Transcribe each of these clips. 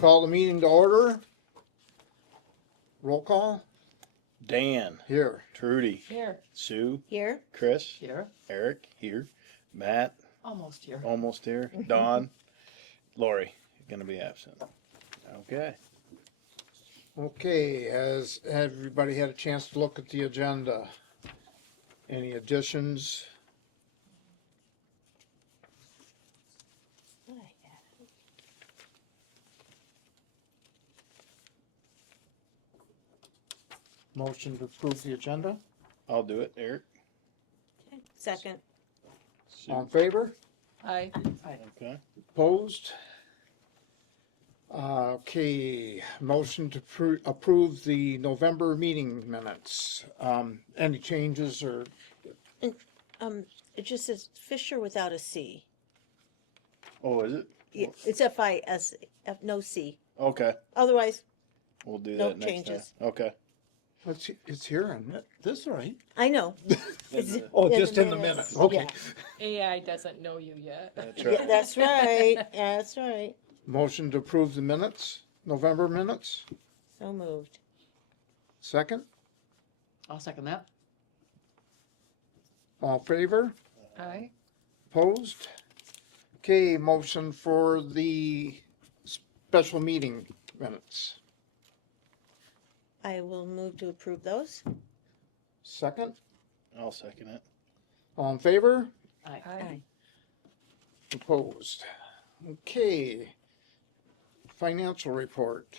Call the meeting to order. Roll call. Dan, Here. Trudy, Here. Sue, Here. Chris, Here. Eric, here, Matt, Almost here. almost here, Dawn, Lori, gonna be absent. Okay. Okay, has everybody had a chance to look at the agenda? Any additions? Motion to approve the agenda? I'll do it, Eric. Second. Sue. All in favor? Aye. Okay. Opposed? Okay, motion to approve the November meeting minutes. Any changes or, It just says Fisher without a C. Oh, is it? Yeah, it's F-I-S, no C. Okay, Otherwise, we'll do No that next changes. time. Okay. it's here on this, right? I know. It's Oh, in just the in the minutes. minutes, okay. Yeah. AI doesn't know you yet. That's Yeah, right. that's right. That's right. Motion to approve the minutes, November minutes. So moved. Second, I'll second that. all in favor? Aye. Opposed? Okay, motion for the special meeting minutes. I will move to approve those. Second, I'll second it. all in favor? Aye. Opposed? Okay. Financial report.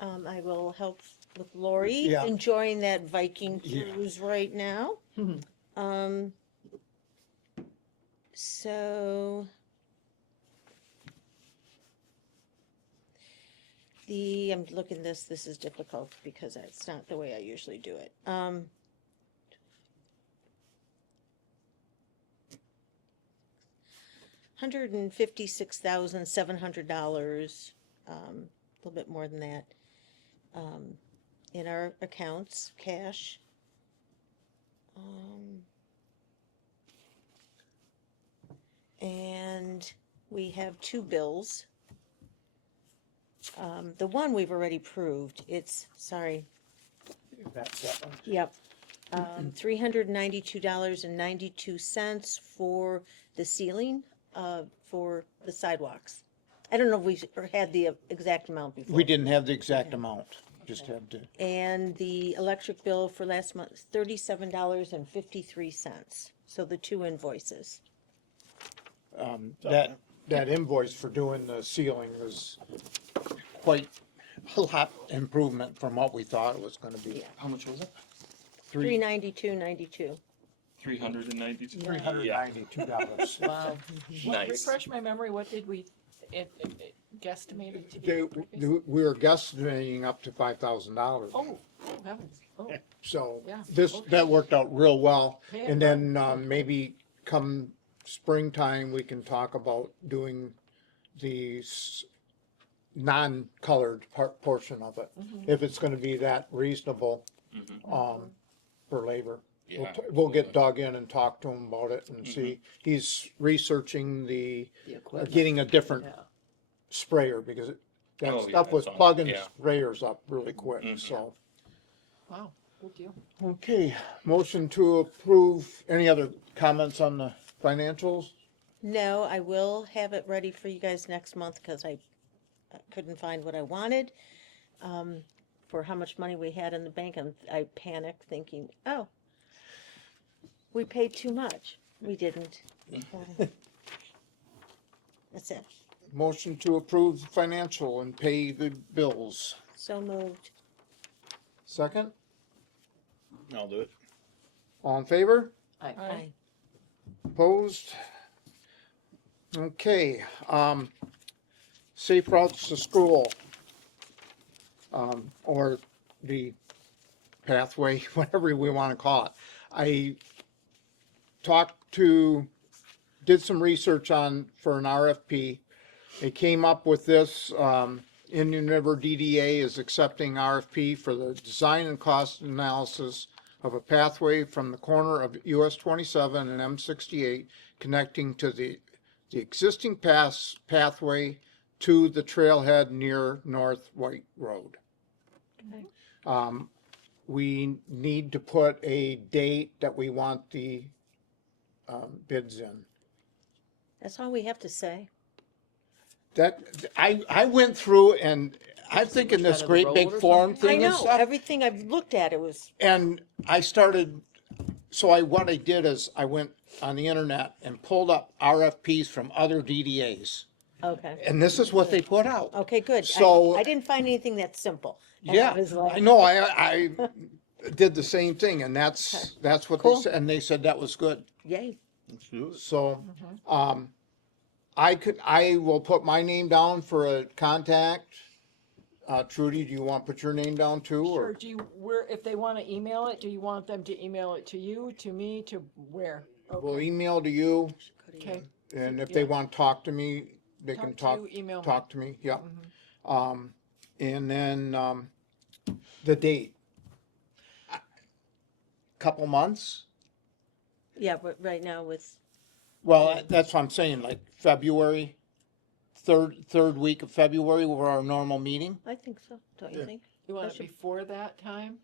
I will help with Lori, Yeah. enjoying that Viking Yeah. cruise right now. So I'm looking this is difficult because it's not the way I usually do it. $156,700, a little bit more than that, in our accounts, cash. And we have two bills. The one we've already proved, That's that one. yep, $392.92 for the ceiling, for the sidewalks. I don't know if we had the exact amount before. We didn't have the exact amount, just had to. And the electric bill for last month, $37.53. So the two invoices. That invoice for doing the ceiling was quite a lot improvement from what we thought it was gonna be. Yeah. How much was it? $392.92. $392. $392. Wow. Nice. Refresh my memory, what did we guesstimated to be? We were guesstimating up to $5,000. Oh, heavens. Oh, So Yeah, that worked out real well. Yeah, And then maybe come springtime, we can talk about doing the non-colored portion of it. If it's gonna be that reasonable, for labor. Yeah, We'll get Doug in and talk to him about it and see. He's researching getting a different yeah. sprayer because that Oh, yeah, stuff was that's on- plugging yeah. sprayers up really quick, so. Wow, good deal. Okay, motion to approve. Any other comments on the financials? No, I will have it ready for you guys next month because I couldn't find what I wanted. For how much money we had in the bank, and I panicked thinking, oh, we paid too much. We didn't. That's it. Motion to approve the financial and pay the bills. So moved. Second, I'll do it. all in favor? Aye. Aye. Opposed? Okay, safe routes to school. Or the pathway, whatever we wanna call it. I did some research for an RFP. They came up with this, Indian River DDA is accepting RFP for the design and cost analysis of a pathway from the corner of US 27 and M 68 connecting to the the existing pathway to the trailhead near North White Road. Okay. We need to put a date that we want the bids in. That's all we have to say. That, I went through and I'm thinking much this out of the great road big or forum something? I thing and know, stuff. everything I've looked at, it was, And I started, what I did is I went on the internet and pulled up RFPs from other DDAs. okay, And this is what they put out. okay, good. So- I didn't find anything that's simple. And Yeah, was like, I know, I did the same thing and that's what they Cool. said, and they said that was good. Yay, Let's do it. So, I will put my name down for a contact. Trudy, do you want to put your name down too, Sure, or? do you, if they wanna email it, do you want them to email it to you, to me, to where? We'll Okay, email to you, okay, and if they Yeah. want to talk to me, they can talk to you, email me. talk to me, yeah. Mhm. And then, the date. Couple months? yeah, but right now with, Well, that's what I'm saying, like February, third week of February, were our normal meeting. I think so, don't you think? You want it That should- before that time?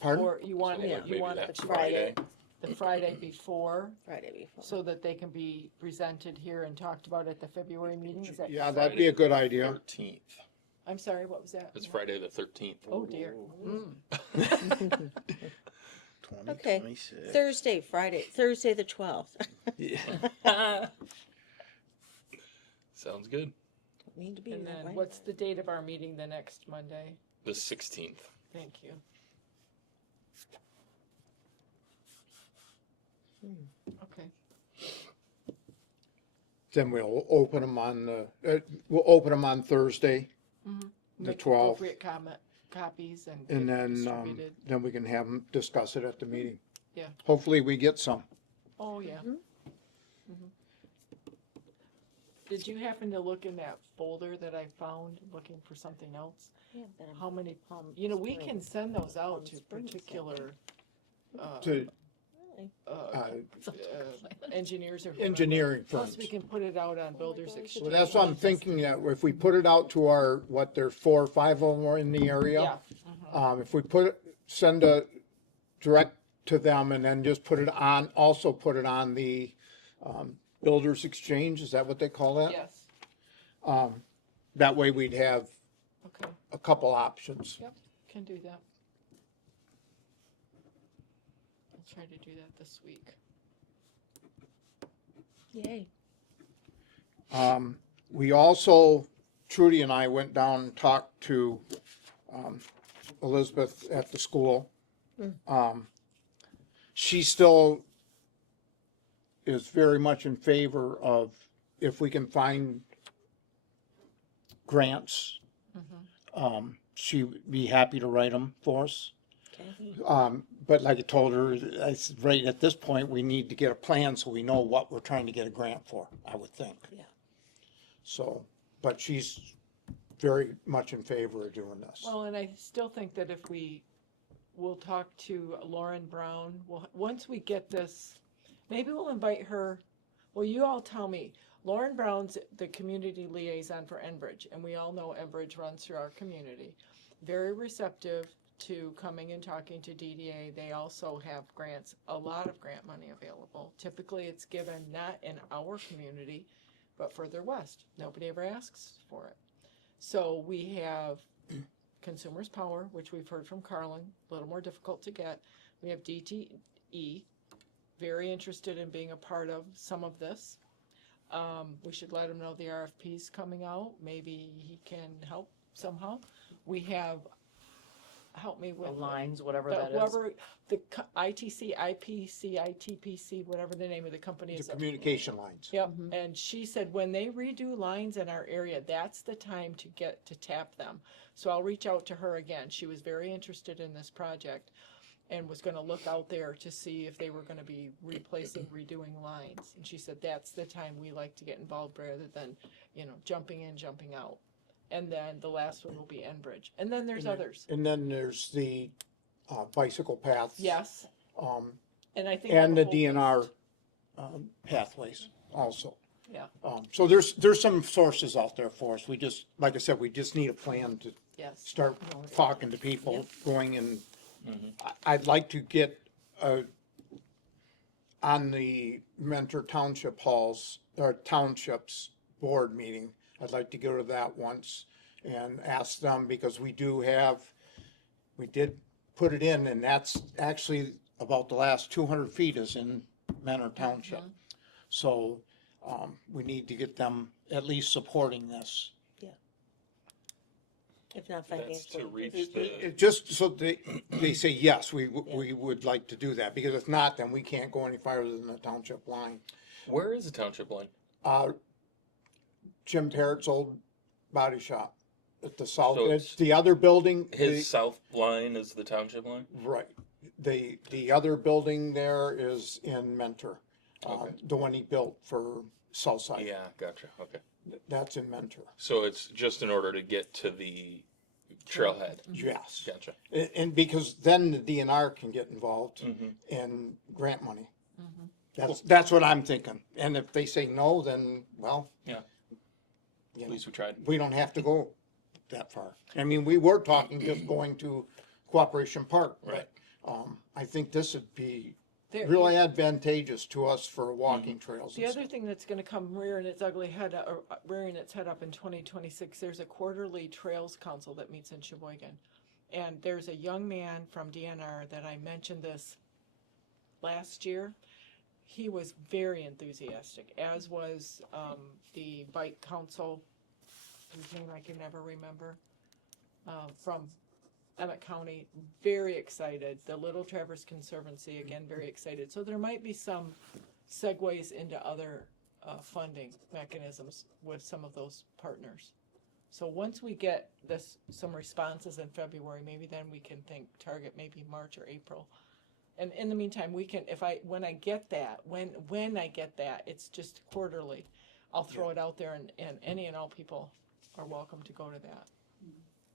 Pardon? Or you want Yeah. it, you Maybe want that it Friday. the Friday before, Friday before. so that they can be presented here and talked about at the February meeting? Is that? Yeah, that'd be a good idea. 13th. I'm sorry, what was that? It's Friday the 13th. Oh dear. Mm. 2026. Thursday the 12th. Sounds good. Don't mean to be And that then way. what's the date of our meeting the next Monday? The 16th. Thank you. Okay, Then we'll open them we'll open them on Thursday, the make 12th, appropriate copies and get and it then, distributed. then we can have them discuss it at the meeting. Yeah. Hopefully we get some. Oh, yeah. Mhm. Mhm. Did you happen to look in that folder that I found, looking for something else? Yeah, but I'm- How many, Palm you know, we Springs. can send those out Palm to Springs, particular, To, Really? engineers or. whoever. engineering Plus, firms. we can put it out on Builders gosh. Exchange. So that's what I'm thinking, that if we put it out to our, there's 4 or 5 of them are in the area. Yeah, If we send a direct to them and then just also put it on the, Builders Exchange, is that what they call that? yes, That way we'd have okay, a couple options. yep, can do that. I'll try to do that this week. Yay. We also, Trudy and I went down and talked to Elizabeth at the school. She still is very much in favor of if we can find grants, she'd be happy to write them for us. Okay. But like I told her, I said, right at this point, we need to get a plan so we know what we're trying to get a grant for, I would think. Yeah. So, but she's very much in favor of doing this. Well, and I still think that if we'll talk to Lauren Brown, once we get this, maybe we'll invite her, well, you all tell me, Lauren Brown's the community liaison for Enbridge, and we all know Enbridge runs through our community. Very receptive to coming and talking to DDA. They also have grants, a lot of grant money available. Typically, it's given not in our community, but further west. Nobody ever asks for it. So we have Consumers Power, which we've heard from Carlin, a little more difficult to get. We have DTE, very interested in being a part of some of this. We should let him know the RFP's coming out. Maybe he can help somehow. We have, help me with. The lines, whatever the- that is. Whoever, the ITC, IPC, ITPC, whatever the name of the company The is. communication lines. Yep, and she said when they redo lines in our area, that's the time to get to tap them. So I'll reach out to her again. She was very interested in this project and was gonna look out there to see if they were gonna be replacing, redoing lines. And she said that's the time we like to get involved rather than, jumping in, jumping out. And then the last one will be Enbridge. And then there's others. And then there's the bicycle paths. Yes, Um, and I think. and the whole DNR list. pathways also. Yeah. So there's some sources out there for us. We just, like I said, we just need a plan to Yes. start No, talking to people, Yep. going and, Mhm. I'd like to get, on the Mentor Township halls, or townships board meeting, I'd like to go to that once and ask them, because we did put it in, and that's actually about the last 200 feet is in Mentor Township. So, we need to get them at least supporting this. If not That's financially. to reach It the, just so they say, yes, we would like to do that, because if not, then we can't go any farther than the township line. where is the township line? Jim Parrott's old body shop at the south So edge. it's The other building, His south line is the township line? right, the other building there is in Mentor. Okay. The one he built for Southside, Yeah, gotcha, okay. that's in Mentor, So it's just in order to get to the trailhead? yes. Gotcha. And because then the DNR can get involved Mhm. and grant money. Mm-hmm. That's what I'm thinking. And if they say no, then, well. Yeah. you At know, least we tried. we don't have to go that far. I mean, we were talking just going to Cooperation Park. but, Right. I think this would be There- really advantageous to us for walking trails. The and other stuff. thing that's gonna come rearing its ugly head, or rearing its head up in 2026, there's a quarterly Trails Council that meets in Sheboygan. And there's a young man from DNR that I mentioned this last year. He was very enthusiastic, as was, the bike council, whose name I can never remember, from Emmett County, very excited. The Little Traverse Conservancy, again, very excited. So there might be some segues into other funding mechanisms with some of those partners. So once we get some responses in February, maybe then we can target maybe March or April. And in the meantime, when I get that, it's just quarterly. I'll throw it out there, and any and all people are welcome to go to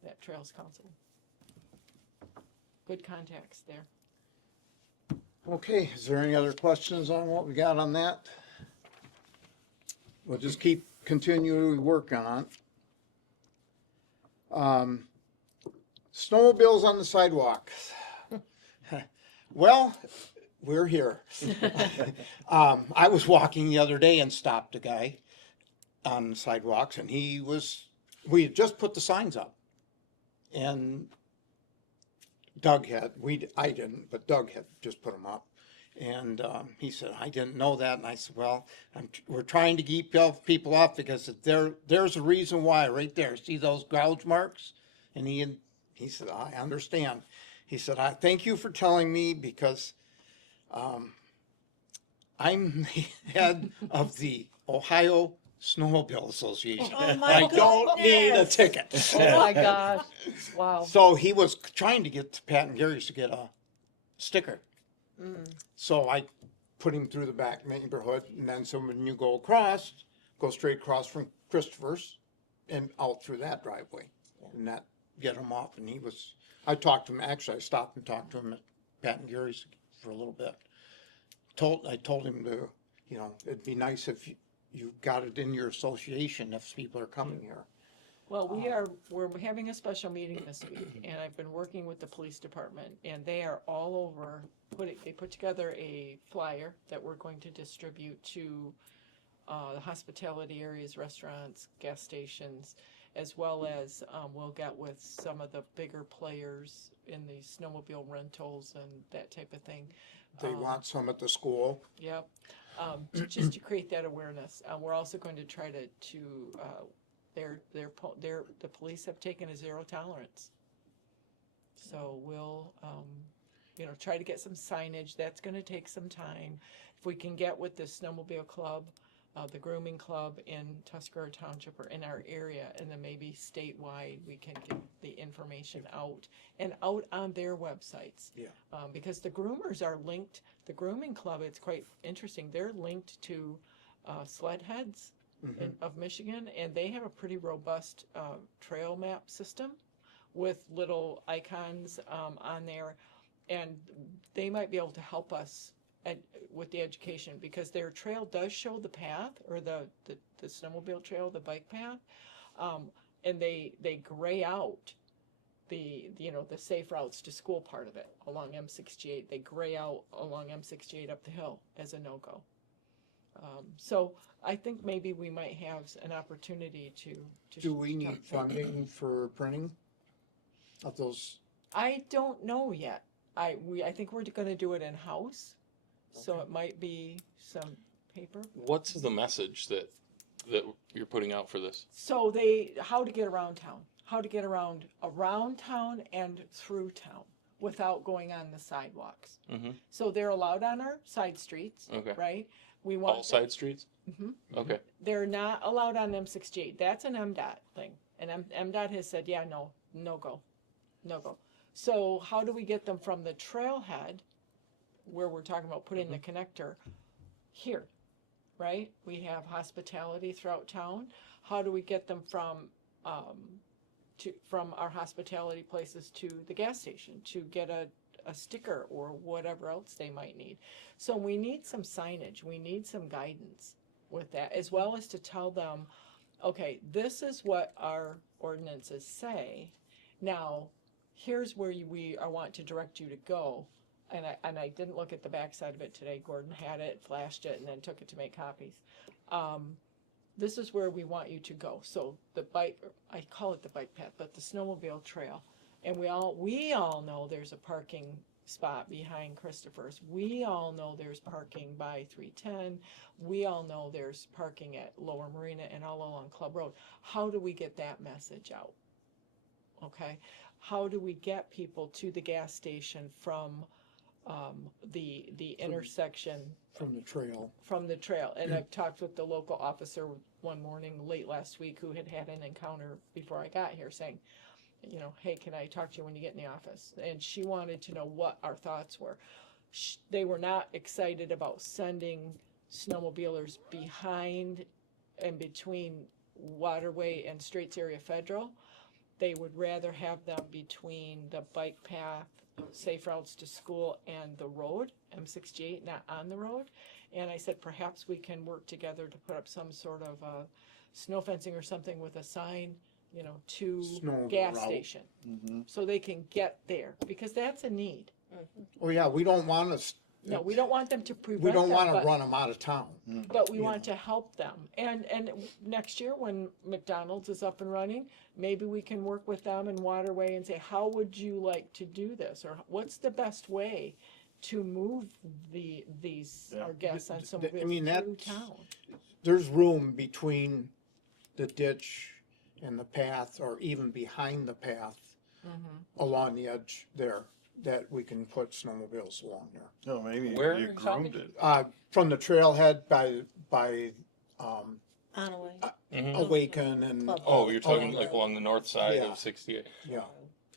that Trails Council. Good contacts there. Okay, is there any other questions on what we got on that? We'll just keep continually working on it. Snowmobiles on the sidewalk. Well, we're here. I was walking the other day and stopped a guy on the sidewalks, and we had just put the signs up. And I didn't, but Doug had just put them up. And he said, I didn't know that. And I said, well, we're trying to keep people off, because there's a reason why right there. See those gouge marks? And he said, I understand. He said, I thank you for telling me, because I'm the head of the Ohio Snowmobile Association. Oh, my I don't need a goodness. ticket. Oh my gosh, wow. So he was trying to get Pat and Gary's to get a sticker. So I put him through the back neighborhood, and then when you go straight across from Christopher's and out through that driveway, and that get him off. And I talked to him, actually I stopped and talked to him at Pat and Gary's for a little bit. I told him to, it'd be nice if you got it in your association if people are coming here. Well, we're having a special meeting this week, and I've been working with the police department, and they are all over they put together a flyer that we're going to distribute to the hospitality areas, restaurants, gas stations, as well as we'll get with some of the bigger players in the snowmobile rentals and that type of thing. They want some at the school. Yep, just to create that awareness. We're also going to try the police have taken a zero tolerance. So we'll, try to get some signage. That's gonna take some time. If we can get with the snowmobile club, the grooming club in Tuscarora Township or in our area, and then maybe statewide, we can get the information out and out on their websites. Yeah. Because the groomers are linked, the grooming club, it's quite interesting, they're linked to Sled Heads of Michigan, and they have a pretty robust trail map system with little icons on there, and they might be able to help us with the education, because their trail does show the path, or the snowmobile trail, the bike path. And they gray out the safe routes to school part of it along M68. They gray out along M68 up the hill as a no-go. So I think maybe we might have an opportunity to. Do we need funding for printing of those? I don't know yet. I think we're gonna do it in-house, so Okay. it might be some paper. What's the message that you're putting out for this? So how to get around town, how to get around town and through town without going on the sidewalks. Mhm. So they're allowed on our side streets, Okay. right? We want All side streets? Mhm. Okay. They're not allowed on M68. That's an MDOT thing. And MDOT has said, yeah, no go. So how do we get them from the trailhead, where we're talking about putting the connector, here, right? We have hospitality throughout town. How do we get them from our hospitality places to the gas station to get a sticker or whatever else they might need? So we need some signage. We need some guidance with that, as well as to tell them, okay, this is what our ordinances say. Now, here's where I want to direct you to go. And I didn't look at the backside of it today. Gordon had it, flashed it, and then took it to make copies. This is where we want you to go. So the I call it the bike path, but the snowmobile trail. And we all know there's a parking spot behind Christopher's. We all know there's parking by 310. We all know there's parking at Lower Marina and all along Club Road. How do we get that message out? Okay. How do we get people to the gas station from the intersection From the trail. from the trail? And I've talked with the local officer one morning late last week who had an encounter before I got here, saying, hey, can I talk to you when you get in the office? And she wanted to know what our thoughts were. They were not excited about sending snowmobilers behind and between Waterway and Straits Area Federal. They would rather have them between the bike path, safe routes to school, and the road, M68, not on the road. And I said, perhaps we can work together to put up some sort of snow fencing or something with a sign, to Snow gas route. station. So they can get there, because that's a need. Oh, yeah, we don't want to, No, we don't want them to prevent we don't them, want to but- run them out of town. But we want to help them. And next year, when McDonald's is up and running, maybe we can work with them in Waterway and say, how would you like to do this? Or what's the best way to move our guests on some I mean, through that's- town? There's room between the ditch and the path, or even behind the path, along the edge there, that we can put snowmobiles along there. No, maybe Where you exactly? groomed it. From the trailhead by On a way. Awaken and, Club. Oh, you're talking along like that. along the north side Yeah. of 68. Yeah,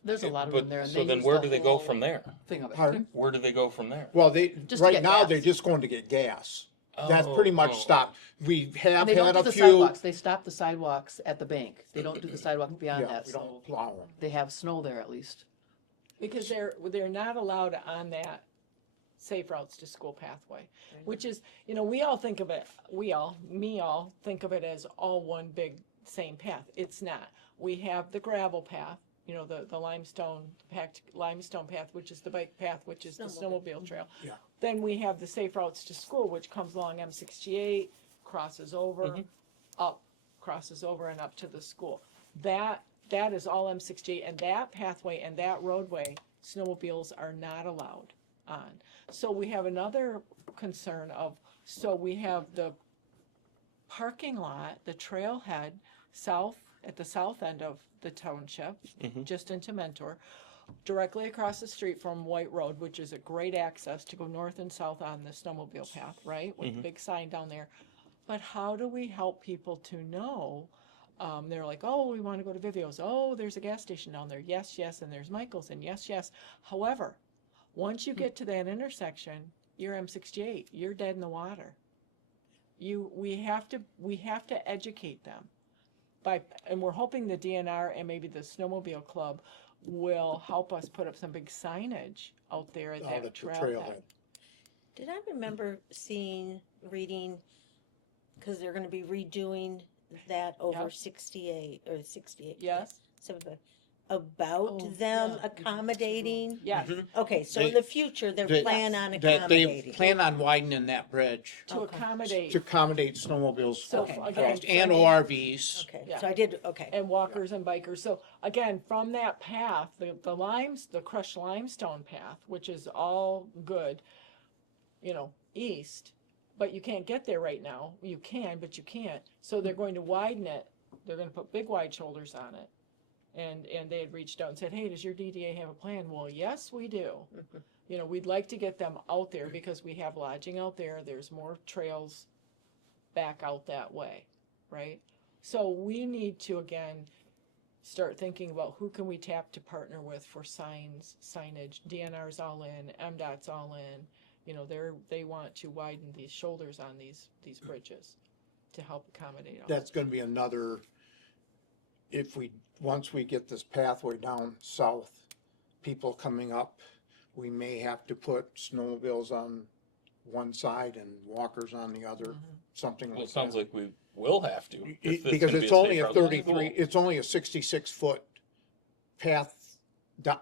There's a lot of But room there, and so they then use where the do they go whole from there? thing of it. Pardon? Where do they go from there? Well, Just to right get now, gas. they're just going to get gas. That's Oh, pretty much oh, stopped. We have And they don't had do a the few. sidewalks, they stop the sidewalks at the bank. They don't do the sidewalk beyond Yeah, that, we so don't plow them. they have snow there at least. Because they're not allowed on that safe routes to school pathway, which is, we all think of it, think of it as all one big same path. It's not. We have the gravel path, the limestone path, which is the bike path, which is the snowmobile trail. Yeah. Then we have the safe routes to school, which comes along M68, crosses over, crosses over and up to the school. That is all M68, and that pathway and that roadway, snowmobiles are not allowed on. So we have another concern so we have the parking lot, the trailhead, at the south end of the township, just into Mentor, directly across the street from White Road, which is a great access to go north and south on the snowmobile path, right? With a big sign down there. But how do we help people to know? They're like, oh, we want to go to Vivio's. Oh, there's a gas station down there. Yes, yes. And there's Michael's, and yes, yes. However, once you get to that intersection, you're M68. You're dead in the water. We have to educate them and we're hoping the DNR and maybe the snowmobile club will help us put up some big signage out there at Out that at the trailhead. trailhead. Did I remember reading, because they're gonna be redoing that over Yep. 68, or 68. Yes, 75, about Oh, them yeah. accommodating? yes, Okay, so They- in the future, they're they- planning on That they accommodating. plan on widening that bridge to Okay. accommodate, to accommodate snowmobiles So, Okay. again, and from- ORVs. Okay, Yeah. so I did, okay. and walkers and bikers. So again, from that path, the crushed limestone path, which is all good, east, but you can't get there right now. You can, but you can't. So they're going to widen it. They're going to put big wide shoulders on it. And they had reached out and said, hey, does your DDA have a plan? Well, yes, we do. We'd like to get them out there because we have lodging out there. There's more trails back out that way, right? So we need to, again, start thinking about who can we tap to partner with for signage. DNR's all in, MDOT's all in. They want to widen these shoulders on these bridges to help accommodate all. That's gonna be another, once we get this pathway down south, people coming up, we may have to put snowmobiles on one side and walkers on the other, something Well, like it sounds that. like we will have to. if Because gonna be it's only safe a route to the 33, school. it's only a 66-foot path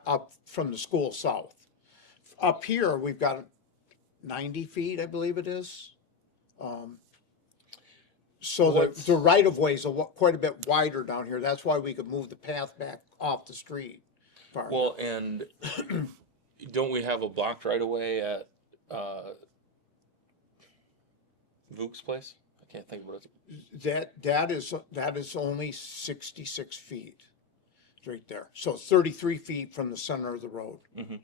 up from the school south. Up here, we've got 90 feet, I believe it is. So What's- the right of ways are quite a bit wider down here. That's why we could move the path back off the street. farther. Well, and don't we have a blocked right away at Vuk's place? I can't think of what it's. That is only 66 feet, right there. So 33 feet from the center of the road. Mhm.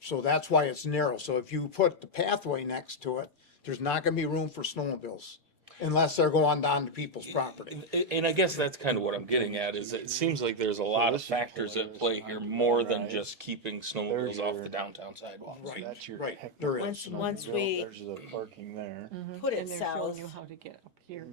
So that's why it's narrow. So if you put the pathway next to it, there's not gonna be room for snowmobiles unless they're going down to people's property. And I guess that's kind of what I'm getting at, is it seems like there's a lot of this factors at employer's play here, on the more than right. just keeping snowmobiles There's off your- the downtown sidewalks. Right, That's your right, technical there is. Once snowmobile. we- There's the parking there. Put it And they're showing south. you how to get up here.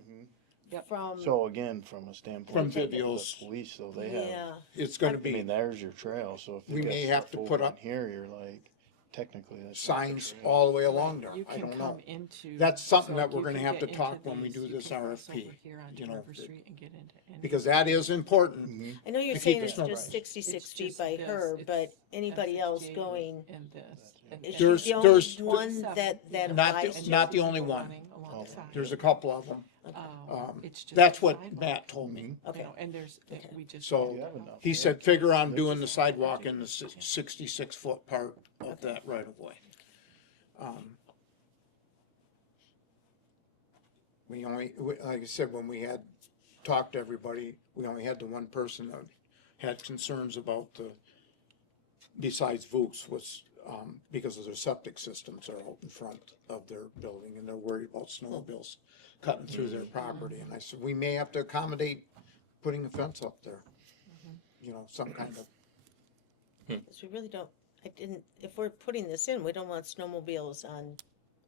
From, So again, from a standpoint From of the Vivio's- police, though, they have, yeah, It's gonna I mean, be there's your trail, so if We you may got have to stuff put over up in here, you're like, technically, that's not the signs trail. all the way along there. You I can don't know. come into. That's something so that we're you gonna can have to get talk into when we do these. this You can cross RFP, over here onto you know, River Street and get into any- Because that is important. Mhm. I know you're To keep saying the it's snow just right. 66 It's feet just by this, her, it's but anybody else FHA going, And this. and- is and- she There's- the only there's- one that Not applies? the- not the only one. Running alongside. There's a couple of them. It's just That's the what sidewalk, Matt told me. you Okay. know, And there's, Okay. we just. So You have enough he there. said, figure on doing the sidewalk in the 66-foot part of that right of way. Like I said, when we had talked to everybody, we only had the one person that had concerns about besides Vooks was, because of their septic systems are out in front of their building and they're worried about snowmobiles cutting through their property. And I said, we may have to accommodate putting a fence up there. Some kind of, Because we really don't, if we're putting this in, we don't want snowmobiles on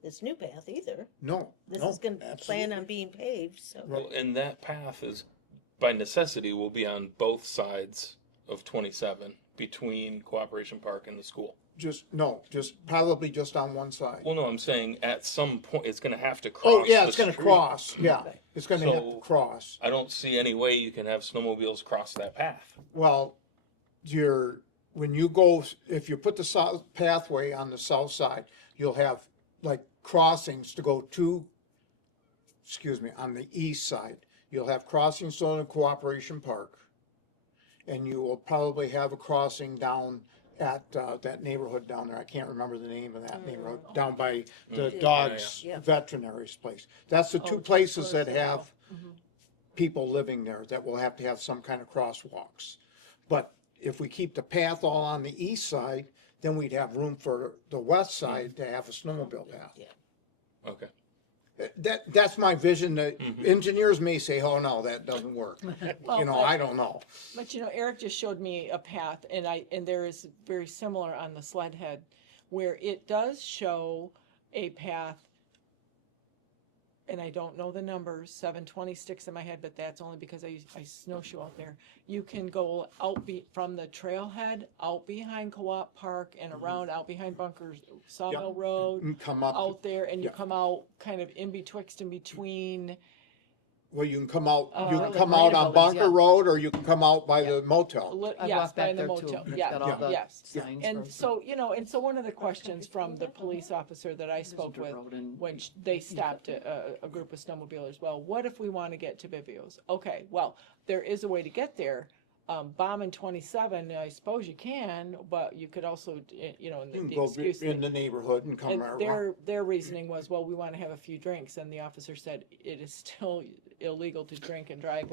this new path either. no, This no, is gonna plan absolutely. on being paved, so. Well, and that path is, by necessity, will be on both sides of 27 between Cooperation Park and the school. Just probably just on one side. Well, no, I'm saying at some point it's going to have to cross. Oh, yeah, the it's gonna street. cross, yeah, it's gonna have to So- cross. I don't see any way you can have snowmobiles cross that path. Well, if you put the south pathway on the south side, you'll have like crossings to go on the east side. You'll have crossings on the Cooperation Park. And you will probably have a crossing down at, that neighborhood down there. I can't remember the name of that neighborhood, down by the dog's Yeah. veterinary's place. That's the two places that have people living there that will have to have some kind of crosswalks. But if we keep the path all on the east side, then we'd have room for the west side to have a snowmobile path. Yeah. Okay. That's my vision. That engineers may say, oh, no, that doesn't work. Well, I don't know. But Eric just showed me a path and there is very similar on the sled head where it does show a path and I don't know the numbers, 720 sticks in my head, but that's only because I snowshoe out there. You can go from the trailhead, out behind Co-op Park and around, out behind Bunkers, Sawmill Road, And come up, out there, and you yeah. come out kind of in between. well, you can come out, you can the come Marina out on buildings, Bunker yeah. Road, or you can come out by the motel. I've Yes, walked by back the there too. motel, and it's yeah, got all the yes. signs And for- so, and so one of the questions from the police officer that I There's a spoke dirt with, road and- when they stopped a group of snowmobilers, well, what if we want to get to Vivio's? Okay, well, there is a way to get there. Bombing 27, I suppose you can, but you could also, You can the go excuse. in the neighborhood and come And around. their reasoning was, well, we want to have a few drinks, and the officer said, it is still illegal to drink and drive.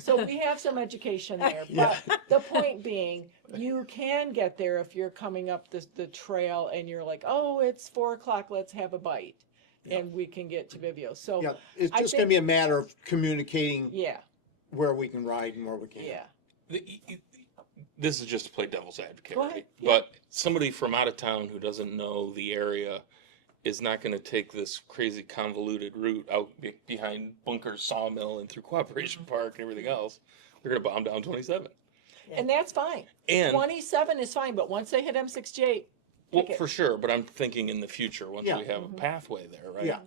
So we have some education there, but the point being, you can get there if you're coming up the trail and you're like, oh, it's 4:00, let's have a bite, and we can get to Vivio. So, Yeah, it's I just gonna think- be a matter of communicating yeah, where we can ride and where we can't. yeah. This is just to play devil's advocate, Go ahead, right? yeah. But somebody from out of town who doesn't know the area is not going to take this crazy convoluted route out behind Bunker Sawmill and through Cooperation Mm-hmm. Park and everything else. They're going to bomb down 27. And that's fine. And 27 is fine, but once they hit M68, well, pick it. for sure, but I'm thinking in the future once Yeah. we have Mm-hmm. a pathway there, right? Yeah.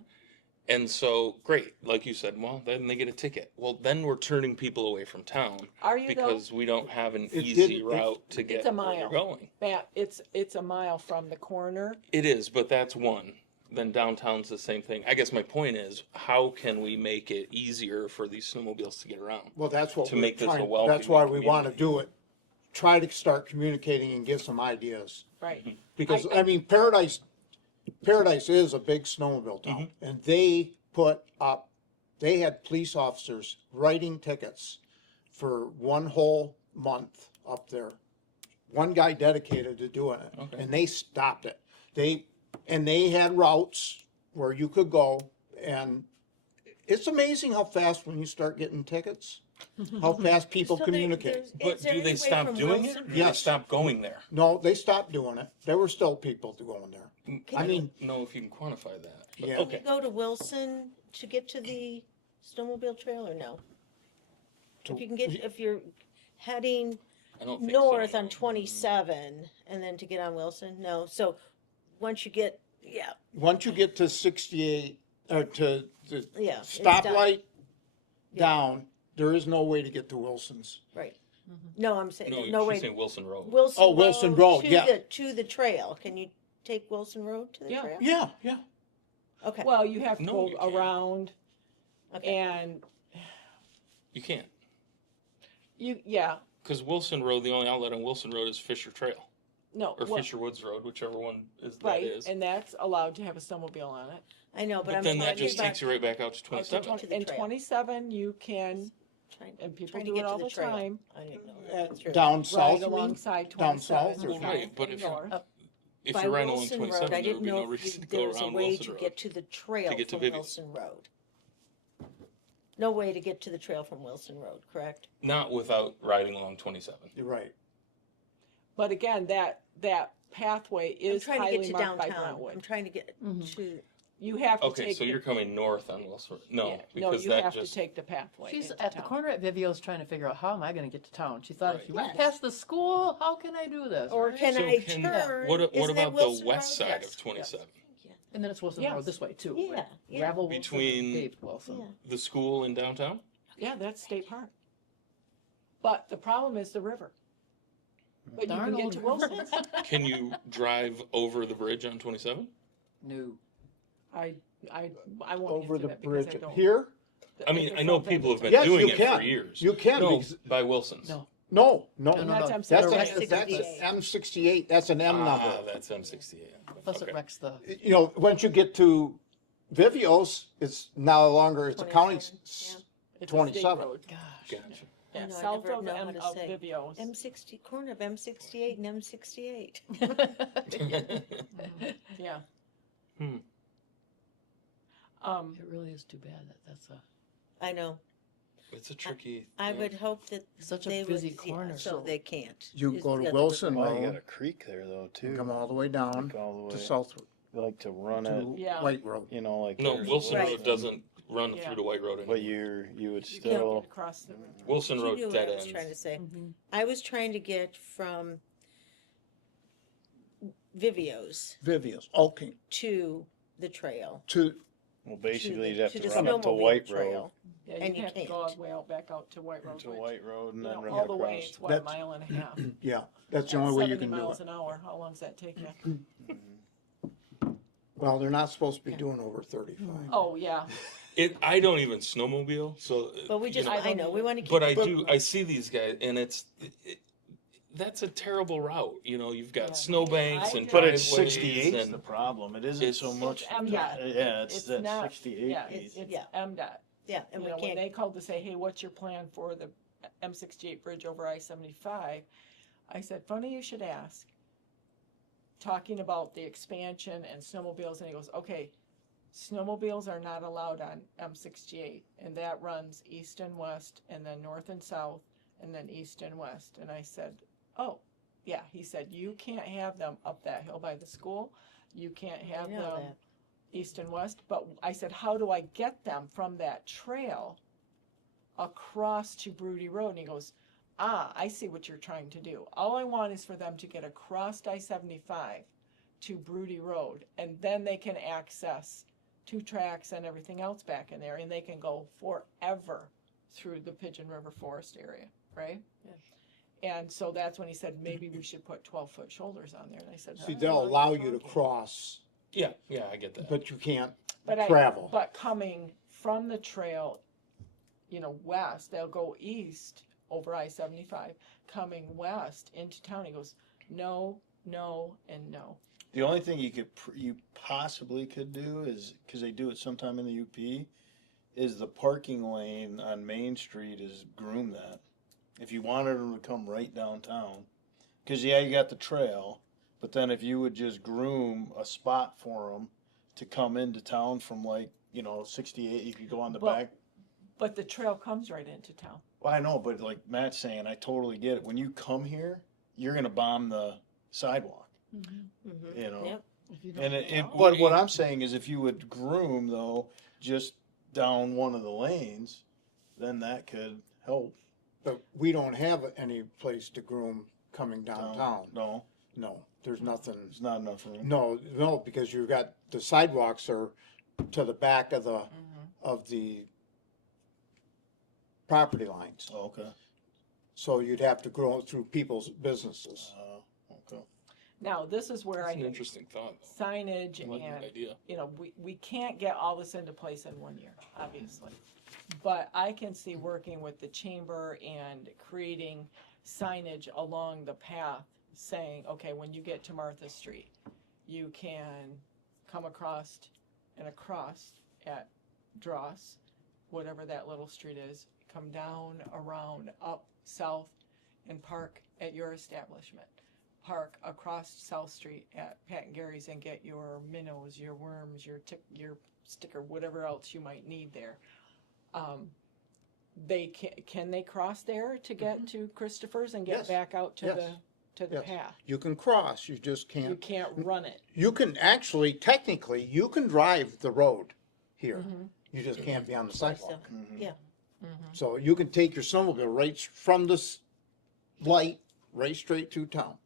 And so, great, like you said, well, then they get a ticket. Well, then we're turning people away from town Are you though? because we don't have an It easy didn't- route to get a where mile. you're going. Matt, it's a mile from the corner. It is, but that's one. Then downtown's the same thing. I guess my point is, how can we make it easier for these snowmobiles to get around? Well, that's what To we're make this a trying, welcoming that's why we wanna community. do it. Try to start communicating and give some ideas. Right. Because, I- I mean, Paradise is a big snowmobile town, Mm-hmm. and they had police officers writing tickets for one whole month up there. One guy dedicated to doing it, Okay. and they stopped it. They had routes where you could go, and it's amazing how fast when you start getting tickets, how fast people So there- communicate. there's- But is there do they any way stop from doing it? Wilson Or do they Yes. stop going there? No, they stopped doing it. There were still people going there. Can I you- mean, Know if you can quantify that. But Yeah. Can Okay. you go to Wilson to get to the snowmobile trail or no? If you can get, if you're heading I don't think north so. on 27 and then to get on Wilson, no, so once you get, yeah, once you get to 68, or to the yeah. it's done. stoplight Yeah. down, there is no way to get to Wilson's. Right. No, I'm saying, No, no she's way, saying Wilson Road. Wilson Oh, Wilson Road, to yeah. To the trail, can you take Wilson Road to the Yeah. trail? Yeah, yeah. Okay, Well, you have to No, go you can't. around okay, and You can't. yeah, Because Wilson Road, the only outlet on Wilson Road is Fisher Trail. no, Or well, Fisher Woods Road, whichever one is that right, is. and that's allowed to have a snowmobile on it. I know, but But I'm then that talking just about takes you right back out to 27. To the And trail. 27, you can, trying- and people trying to do get it to all the the trail. time, I didn't know that's true. Down right south, you mean? alongside Down 27. south or Well, right, but if you're- north. If By you're riding along Wilson 27, Road, I there would didn't be no know if reason to there go was a around way Wilson to Road. get to the trail get to from Vivian. Wilson Road. No way to get to the trail from Wilson Road, correct? Not without riding along 27. You're right. But again, that pathway I'm is trying to highly get to marked by downtown. I'm Brownwood. trying to get to, You have to Okay, take, so you're coming north on Wilson. No, yeah, because you that have just to take the pathway She's into at the town. corner at Vivio's trying to figure out, how am I gonna get to town? She thought, if you went Yes. past the school, how can I do this? or right? can So I can- turn? What Isn't that about the Wilson west Road? side Yes, of 27? And then it's Wilson Yes. Road this way too. Yeah, right? yeah. Gravel Wilson, Between- paved Wilson. Yeah. The school in downtown? Yeah, that's state park. But the problem is the river. But you Darn can get old to river. Wilson's. Can you drive over the bridge on 27? No. I won't Over answer the that because I bridge. don't. Here? I mean, It's I know a people have been Yes, doing you it can. for years. You can, No, because- by Wilson's. No. No, No, no. no, That's no. M68. That's M68, that's an M Ah, number. that's M68. Plus Okay. it wrecks the, You know, once you get to Vivio's, it's no longer, it's a county 27, s- It's a state 27. road. gosh. Gotcha. Yeah, I south never of know how M to of say. Vivio's. M60, corner of M68 and M68. Yeah. Hmm. It really is too bad that that's a, I know. It's a tricky. I thing. would hope that Such a they would, busy yeah, corner. so they can't. You Is go the to other Wilson river. Well, you got Road, a creek there though too. come all the way down Like all the to way. South They like to run it, to Yeah. White Road. you know, like. No, there's Wilson Right. Road doesn't run Yeah. through to White Road But anymore. you would You can't still, get across the river. Wilson You Road knew what dead I was trying to ends. say. Mhm. I was trying to get from Vivio's Vivia's, okay, to the trail. to, well, basically the- you'd have to to the run up to snowmobile White trail. Road. Yeah, And you you have to go all can't. the way out, back out to White Road, To which, White Road and you then know, run all the across. way, it's what, a That's- mile and a half? yeah, that's the At only way you 70 can do miles it. an hour, how long's that take you? Well, they're not supposed to be doing over 35. Oh, yeah, I don't even snowmobile, so. But we you just, know, I know, we want to keep. But I it- do, I see these guys, and that's a terrible route, you know, you've Yeah. got snowbanks I and But it's driveways 68's and- the problem. It isn't so It's- much. It's MDOT. Yeah, it's that not- 68 yeah, piece. it's Yeah. MDOT. Yeah, and You we know, when can't, they called to say, hey, what's your plan for the M68 bridge over I-75? I said, funny you should ask. Talking about the expansion and snowmobiles, and he goes, okay, snowmobiles are not allowed on M68, and that runs east and west, and then north and south, and then east and west. And I said, oh, yeah. He said, you can't have them up that hill by the school. You can't have know them that. east and west. But I said, how do I get them from that trail across to Broody Road? And he goes, I see what you're trying to do. All I want is for them to get across I-75 to Broody Road, and then they can access 2 tracks and everything else back in there, and they can go forever through the Pigeon River Forest area, right? And so that's when he said, maybe we should put 12-foot shoulders on there. And I said, See, "I they'll don't know allow what you you're to talking." cross, Yeah, I get that. but you can't But travel. But coming from the trail, you know, west, they'll go east over I-75, coming west into town. He goes, no, no, and no. The only thing you possibly could do is, because they do it sometime in the UP, is the parking lane on Main Street is groom that. If you wanted them to come right downtown, because yeah, you got the trail, but then if you would just groom a spot for them to come into town from, like, you know, 68, you could go on the Well- back. But the trail comes right into town. Well, I know, but like Matt's saying, I totally get it. When you come here, you're gonna bomb the sidewalk, Mhm. you know. Yep. And know. but what I'm saying is, if you would groom though, just down one of the lanes, then that could help. But we don't have any place to groom coming downtown. No, No, there's nothing. there's not enough room. No, because you've got, the sidewalks are to the back of the property lines. Oh, okay. So you'd have to go through people's businesses. Okay. Now, this is where That's an I, interesting thought, though. signage I like that and, idea. you know, we can't get all this into place in 1 year, obviously. But I can see working with the chamber and creating signage along the path saying, okay, when you get to Martha Street, you can come across and across at Dross, whatever that little street is, come down, around, up, south, and park at your establishment. Park across South Street at Pat and Gary's and get your minnows, your worms, your sticker, whatever else you might need there. They can they cross there to get to Christopher's and get Yes. back out to Yes. the Yes. path? You can cross, you just You can't. can't run it. You can actually, technically, you can drive the road here. Mhm. You just can't be on the sidewalk. Yeah, So you can take your snowmobile right from this light, right straight through town.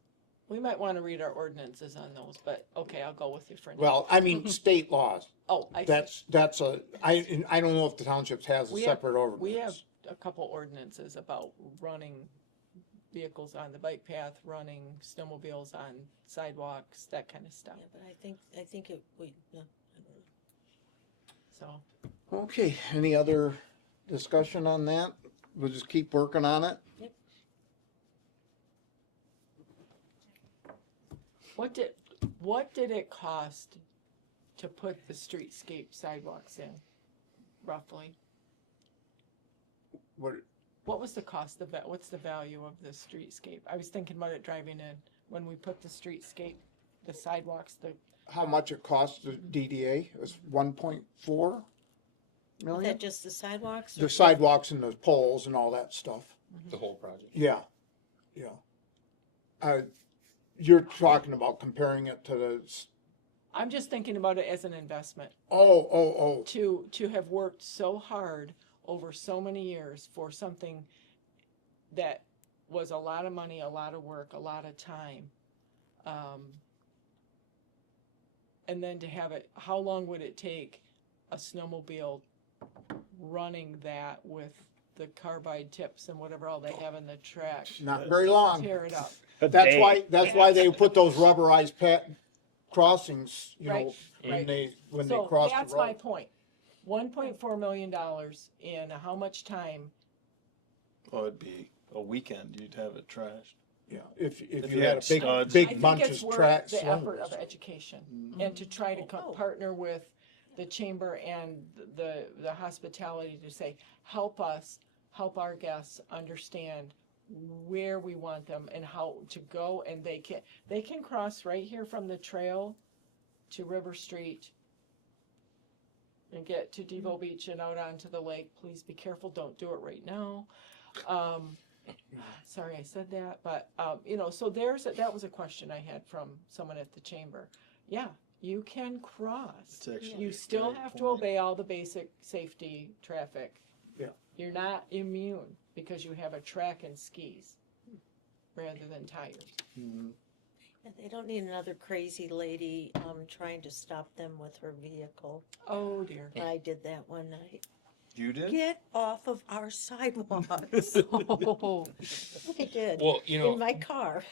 We might want to read our ordinances on those, but okay, I'll go with you for now. Well, I mean, state laws. Oh, I see. That's I don't know if the townships has a We have- separate ordinance. We have a couple ordinances about running vehicles on the bike path, running snowmobiles on sidewalks, that kind of stuff. yeah, but I think it, we, no, I don't know. So, Okay, any other discussion on that? We'll just keep working on it. what did it cost to put the streetscape sidewalks in, roughly? What was the cost of that? What's the value of the streetscape? I was thinking about it driving in, when we put the streetscape, the sidewalks, How much it cost the DDA? It was 1.4 Is million? that just the sidewalks? or The sidewalks and the poles and all that stuff. The whole project. Yeah, yeah. You're talking about comparing it to I'm just thinking about it as an investment. Oh, To have worked so hard over so many years for something that was a lot of money, a lot of work, a lot of time. And then to have it, how long would it take a snowmobile running that with the carbide tips and whatever all they have in the track? not very long. Tear it up. That's why they put those rubberized crossings, you know, Right, right. when they So cross that's the my road. point. $1.4 million in how much time? Well, it'd be a weekend, you'd have it trashed. Yeah, if If you you had had a big, studs. I big think bunch it's of worth tracks. the effort of education and to try to Oh. partner with the chamber and the hospitality to say, help us, help our guests understand where we want them and how to go, and they can cross right here from the trail to River Street and get to Devo Beach and out onto the lake. Please be careful, don't do it right now. Sorry I said that, but, you know, so that was a question I had from someone at the chamber. Yeah, you can cross. It's actually You a still great have to point. obey all the basic safety traffic. Yeah. You're not immune because you have a track and skis rather than tires. Mhm. And they don't need another crazy lady, trying to stop them with her vehicle. Oh dear. I did that one night. You did? Get off of our sidewalks. Oh, I did, Well, you know, in my car.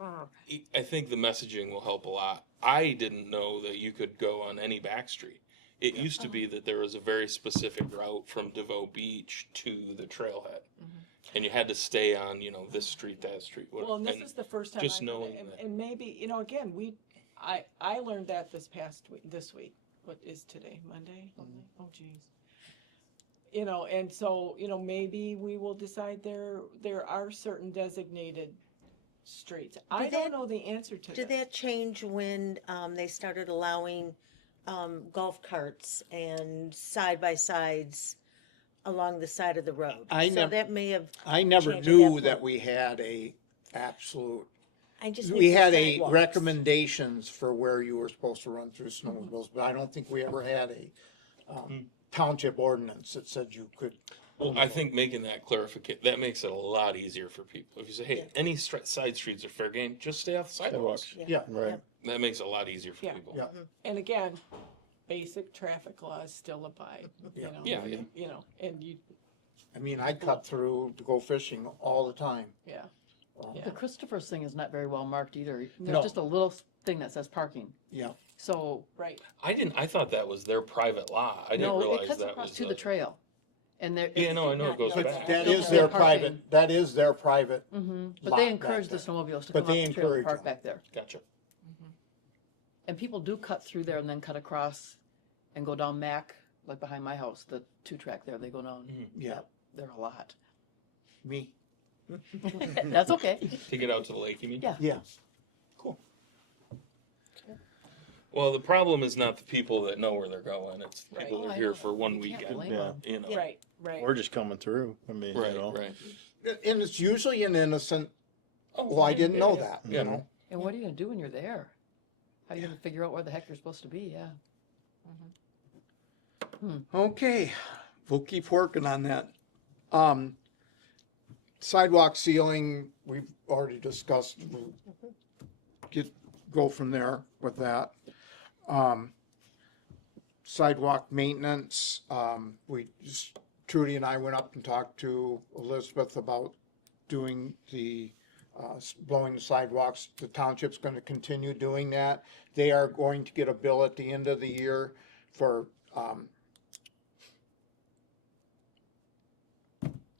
I think the messaging will help a lot. I didn't know that you could go on any back street. It used to be that there was a very specific route from DeVoe Beach to the trailhead. And you had to stay on, you know, this street, that street. Well, and this and is the first time. just I- knowing and, that. and maybe, you know, again, I learned that this week. What is today? Monday? Oh geez. You know, and so, you know, maybe we will decide there are certain designated streets. I Did don't that- know the answer to Did this. that change when, they started allowing, golf carts and side-by-sides along the side of the road? I So nev- that may have, I never Change at knew that that point. we had a absolute, I just we need had some a sidewalks. recommendations for where you were supposed to run through snowmobiles, but I don't think we ever had a township ordinance that said you could. Well, I think making that clarification, that makes it a lot easier for people. If you say, hey, Yeah. any side streets are fair game, just stay off the sidewalks. Yeah, Right. That makes it a lot easier for Yeah. people. Yeah. And again, basic traffic laws still abide, you know. Yeah, yeah. You know, and you, I mean, I cut through to go fishing all the time. yeah. the Christopher's thing is not very well marked either. No. There's just a little thing that says parking. Yeah, So, Right. I thought that was their private law. I didn't no, it realize cuts that across was to the trail. And there. Yeah, no, I know it goes but back. that Still is have their parking. private, that is their private. But lot they back encourage the there. snowmobiles to But come off they the trail and encourage park them. back there. Gotcha. And people do cut through there and then cut across and go down Mac, like behind my house, the 2-track there, they go down. Yeah, There are a lot. me, That's okay. To get out to the lake, you mean? Yeah. yeah. Cool. Well, the problem is not the people that know where they're going. It's the people Right. that Oh, are I here know. for one You can't weekend. blame Yeah. 'em. You know. Right, right. We're just coming through. I mean, Right, you know. right. And it's usually an innocent, Oh, well, I didn't know yeah. that, Yeah. you know? And what are you gonna do when you're there? How are you gonna figure out where the heck you're supposed to be? Yeah. Okay, we'll keep working on that. Sidewalk ceiling, we've already discussed, we'll go from there with that. Sidewalk maintenance, Trudy and I went up and talked to Elizabeth about doing blowing the sidewalks. The township's gonna continue doing that. They are going to get a bill at the end of the year for,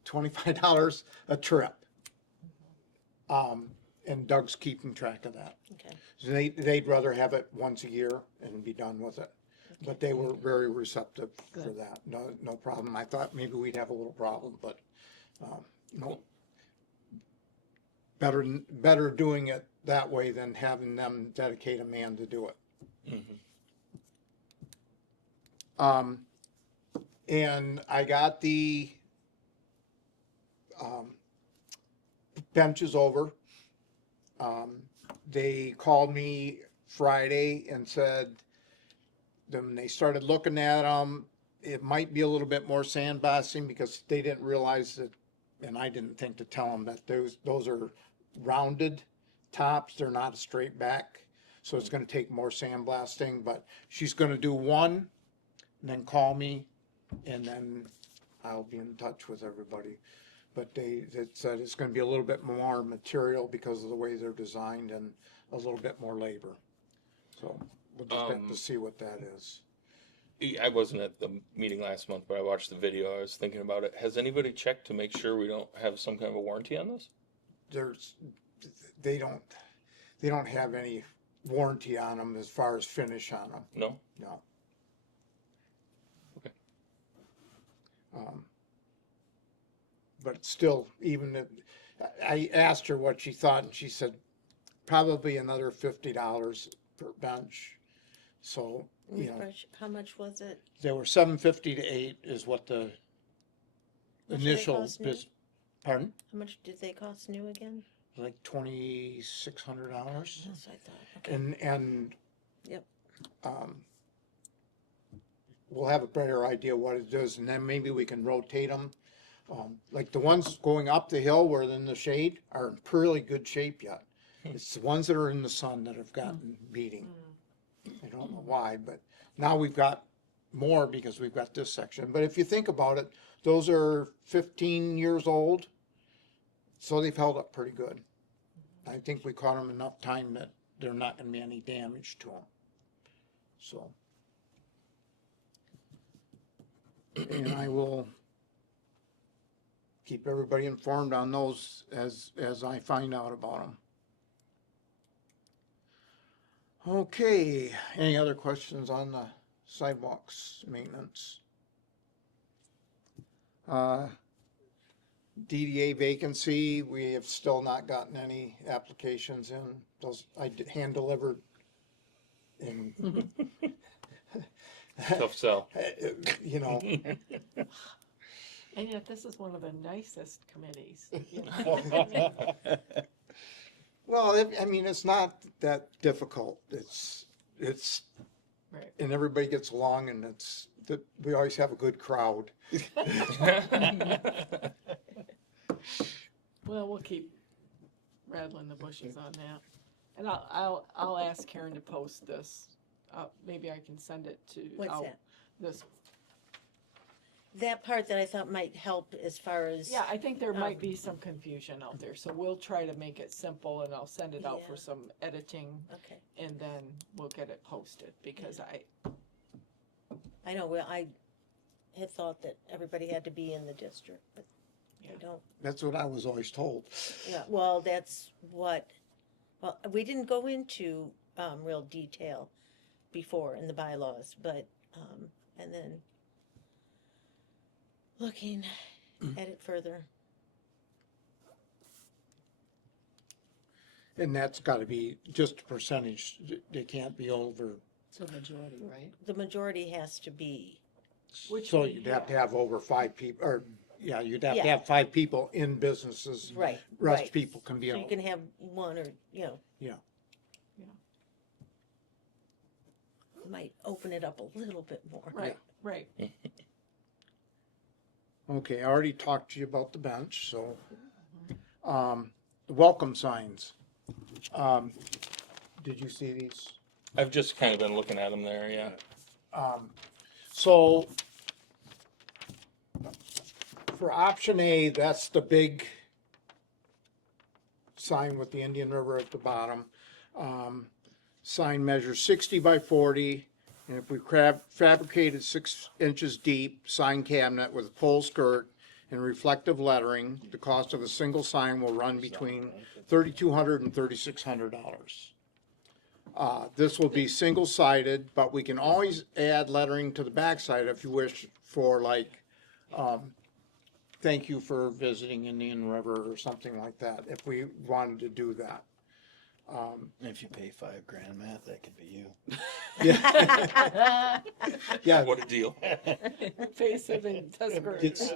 $25 a trip. And Doug's keeping track of that. Okay. So they'd rather have it once a year and be done with it. But they were very receptive for Good. that. No problem. I thought maybe we'd have a little problem, but, no. Better doing it that way than having them dedicate a man to do it. Mhm. And I got the benches over. They called me Friday and said, then they started looking at them, it might be a little bit more sandblasting because they didn't realize that, and I didn't think to tell them that those are rounded tops, they're not a straight back. So it's gonna take more sandblasting, but she's gonna do one, and then call me, and then I'll be in touch with everybody. But they said it's gonna be a little bit more material because of the way they're designed and a little bit more labor. So we'll just have to see what that is. I wasn't at the meeting last month, but I watched the video. I was thinking about it. Has anybody checked to make sure we don't have some kind of a warranty on this? They don't have any warranty on them as far as finish on them, No? no. Okay. But still, even if, I asked her what she thought, and she said probably another $50 per bench. So, you know, Refresh, how much was it? they were $750 to $8 is what the How much do they initial cost new? pardon? How much did they cost new again? Like $2,600. That's what I thought, okay. And Yep. We'll have a better idea what it does, and then maybe we can rotate them. Like the ones going up the hill where they're in the shade are in pretty good shape yet. It's the ones that are in the sun that have gotten beating. I don't know why, but now we've got more because we've got this section. But if you think about it, those are 15 years old, so they've held up pretty good. I think we caught them enough time that there's not gonna be any damage to them. So. And I will keep everybody informed on those as I find out about them. Okay, any other questions on the sidewalks maintenance? DDA vacancy, we have still not gotten any applications in. Those I hand delivered in, Tough sell. you know, And yet this is one of the nicest committees. You know? well, I mean, it's not that difficult. It's, Right. and everybody gets along, and we always have a good crowd. Well, we'll keep rattling the bushes on that. And I'll ask Karen to post this. Maybe I can send it to. What's that? This, That part that I thought might help as far as. yeah, I think there might be some confusion out there, so we'll try to make it simple and I'll send it out Yeah. for some editing Okay, and then we'll get it posted because I know, well, I had thought that everybody had to be in the district, but they Yeah. don't. That's what I was always told. Yeah, well, that's what, well, we didn't go into, real detail before in the bylaws, but, and then looking at it further. And that's gotta be just a percentage. They can't be over. So majority, right? The majority has to be, Which So we you'd have to have. have over 5 people, or, yeah, you'd have to Yeah. have 5 people in businesses. right, Rest right. people can be, So you can have one or, you know. Yeah. Yeah. Might open it up a little bit more. Right, right. okay, I already talked to you about the bench, so. The welcome signs. Did you see these? I've just kind of been looking at them there, yeah. So for option A, that's the big sign with the Indian River at the bottom. Sign measures 60 by 40, and if we fabricated 6 inches deep sign cabinet with a pole skirt and reflective lettering, the cost of a single sign will run between $3,200 and $3,600. This will be single-sided, but we can always add lettering to the backside if you wish for like, thank you for visiting Indian River or something like that, if we wanted to do that. If you pay $5,000, Matt, that could be you. Yeah, What a deal. Face of in it's,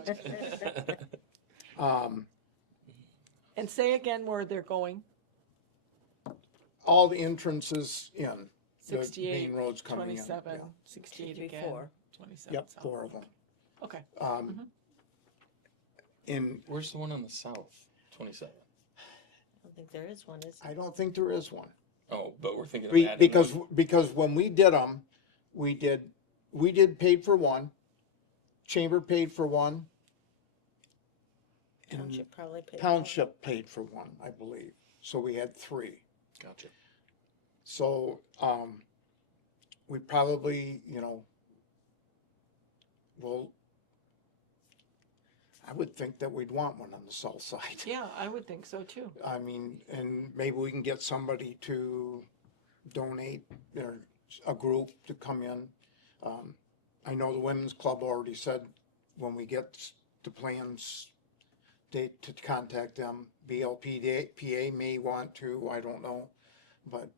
And say again where they're going. all the entrances in, the 68, main roads coming in. 27, Yeah. 68 Two, again, 4. 27 Yep, south. 4 of them. Okay, In, Where's the one on the south? 27. I don't think there is one, is there? I don't think there is one. Oh, but we're thinking of adding Because, one. because when we did them, we did paid for one, Chamber paid for one, and Township probably paid. for it. Township paid for one, I believe. So we had 3. Gotcha. So, we probably, well, I would think that we'd want one on the south side. yeah, I would think so too. I mean, and maybe we can get somebody to donate, or a group to come in. I know the Women's Club already said when we get the plans, to contact them. BLPA may want to, I don't know. But,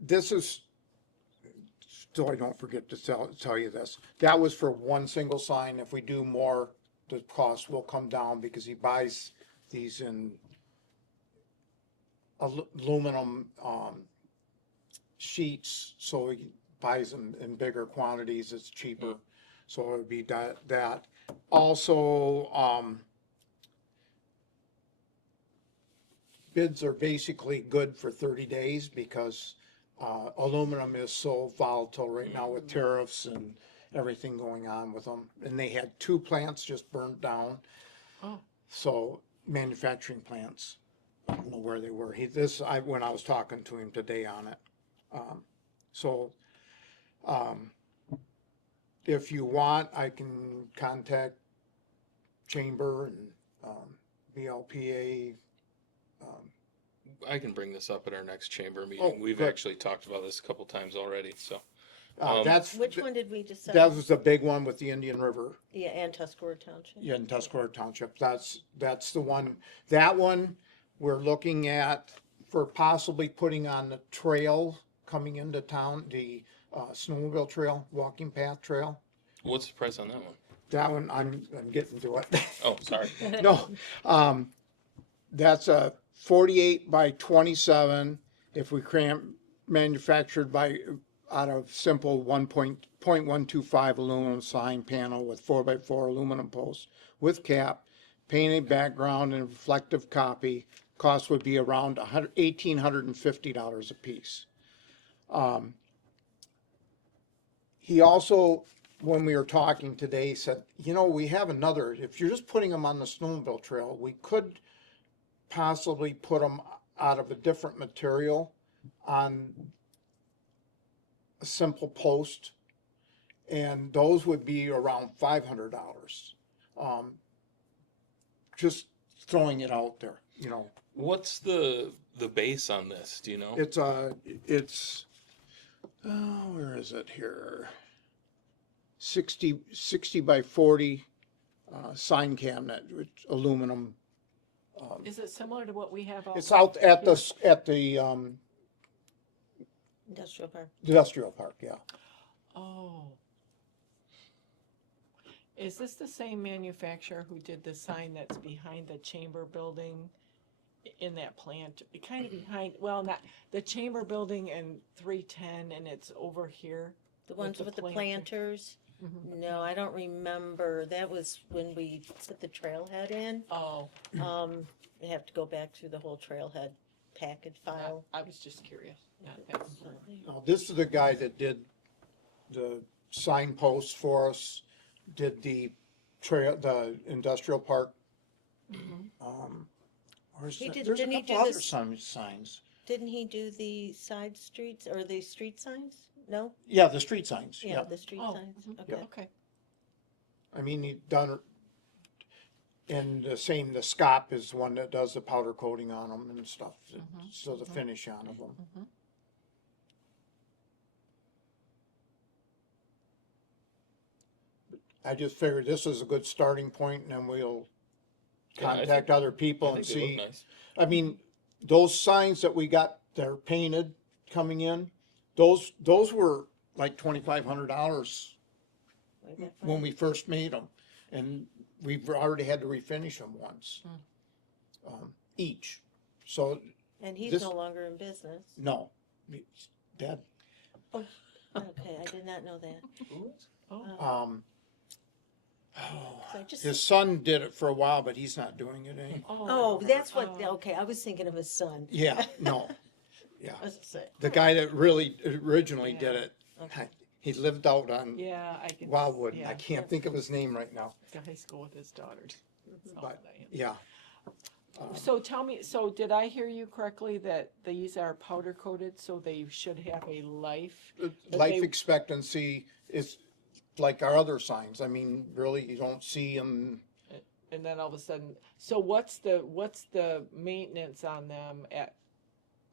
this is, so I don't forget to tell you this, that was for one single sign. If we do more, the cost will come down because he buys these in aluminum, sheets, so he buys them in bigger quantities, it's cheaper. So it would be that. Also, bids are basically good for 30 days because aluminum is so volatile right now with tariffs and everything going on with them. And they had 2 plants just burnt down. Oh. So manufacturing plants, I don't know where they were. When I was talking to him today on it. If you want, I can contact Chamber and BLPA. I can bring this up at our next chamber meeting. Oh, We've good. actually talked about this a couple times already, so. That's, Which one did we decide? that was the big one with the Indian River. Yeah, and Tuscarora Township. Yeah, in Tuscarora Township, that's the one, that one, we're looking at for possibly putting on the trail coming into town, the snowmobile trail, walking path trail. What's the price on that one? That one, I'm getting to it. Oh, sorry. No, that's a 48 by 27, if we manufactured out of simple 1.125 aluminum sign panel with 4x4 aluminum posts with cap, painted background and reflective copy. Cost would be around $1,850 a piece. He also, when we were talking today, said, we have another, if you're just putting them on the snowmobile trail, we could possibly put them out of a different material on a simple post, and those would be around $500. Just throwing it out there, What's the base on this? Do you know? Where is it here? 60 by 40 sign cabinet with aluminum. Is it similar to what we have? It's out at the Industrial Park. industrial park, yeah. Oh. Is this the same manufacturer who did the sign that's behind the chamber building in that plant? Kind of behind, well, not, the chamber building and 310 and it's over here? The ones the with the planter. planters? No, I don't remember. That was when we put the trailhead in. Oh, You have to go back through the whole trailhead packet file. I was just curious. Not necessarily. Now, this is the guy that did the signposts for us, did the the industrial park. There's a Didn't he couple do other this- signs. Didn't he do the side streets or the street signs? No? Yeah, the street signs, Yeah, yeah. the street Oh, signs. mhm, Okay. okay. I mean, he done, and the SCOP is the one that does the powder coating on them and stuff, so the finish on them. I just figured this is a good starting point, and then we'll Yeah, I contact think- other people I and think they see. look nice. I mean, those signs that we got that are painted coming in, those were like $2,500 Way back when we first made them, and we've already had to refinish them once, each. So And he's This- no longer in business. No, he's dead. Okay, I did not know that. Oh, Um, So I just, his son did it for a while, but he's not doing it anymore. oh, that's what, Oh. okay, I was thinking of his son. Yeah, no, yeah. I was gonna say, The guy that really originally Yeah. did it, okay. he lived out on Yeah, I can. Wildwood. Yeah, I can't think of his name right now, to high school with his daughter. That's all but that I am. yeah. So tell me, so did I hear you correctly that these are powder coated, so they should have a life? But Life they- expectancy is like our other signs. I mean, really, you don't see them. And then all of a sudden, so what's the maintenance on them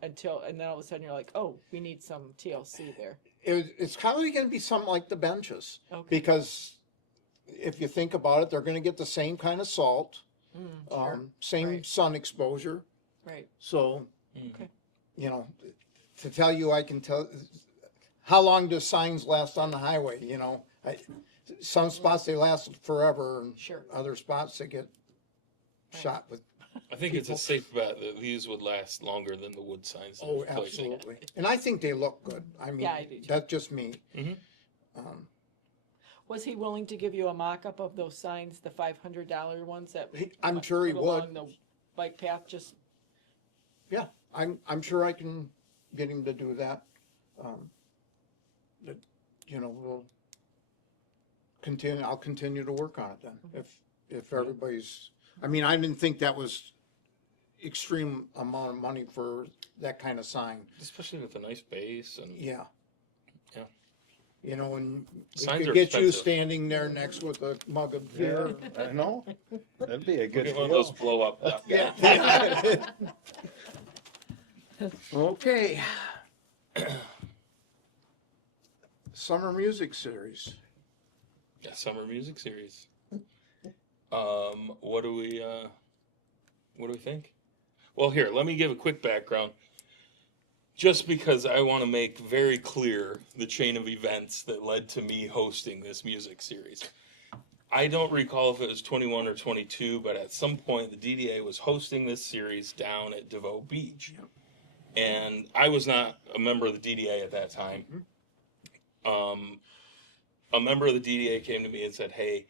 and then all of a sudden you're like, oh, we need some TLC there. It's probably going to be something like the benches, Okay. because if you think about it, they're going to get the same kind of salt, same Right. sun exposure. Right, So, okay. you know, to tell you, I can tell, how long do signs last on the highway, you know? Some spots, they last forever, and Sure. other spots, they get shot with, I think it's a safe bet that these would last longer than the wood signs. that oh, we're placing. absolutely. And I think they look good. I mean, Yeah, I do too. that's just me. Mhm. Um, Was he willing to give you a mock-up of those signs, the $500 ones that? I'm sure he put would. along the bike path, just, Yeah, I'm sure I can get him to do that. But, you know, I'll continue to work on it then, if everybody's, I mean, I didn't think that was extreme amount of money for that kind of sign, Especially with a nice base and. yeah. Yeah. You know, and we Signs could are get you expensive. standing there next with a mug of beer. I know. That'd be a good Get one of those deal. blow up. Yeah. Okay. Summer music series. Yeah, summer music series. What do we think? Well, here, let me give a quick background. Just because I want to make very clear the chain of events that led to me hosting this music series. I don't recall if it was 21 or 22, but at some point the DDA was hosting this series down at DeVoe Beach. And I was not a member of the DDA at that time. A member of the DDA came to me and said, hey,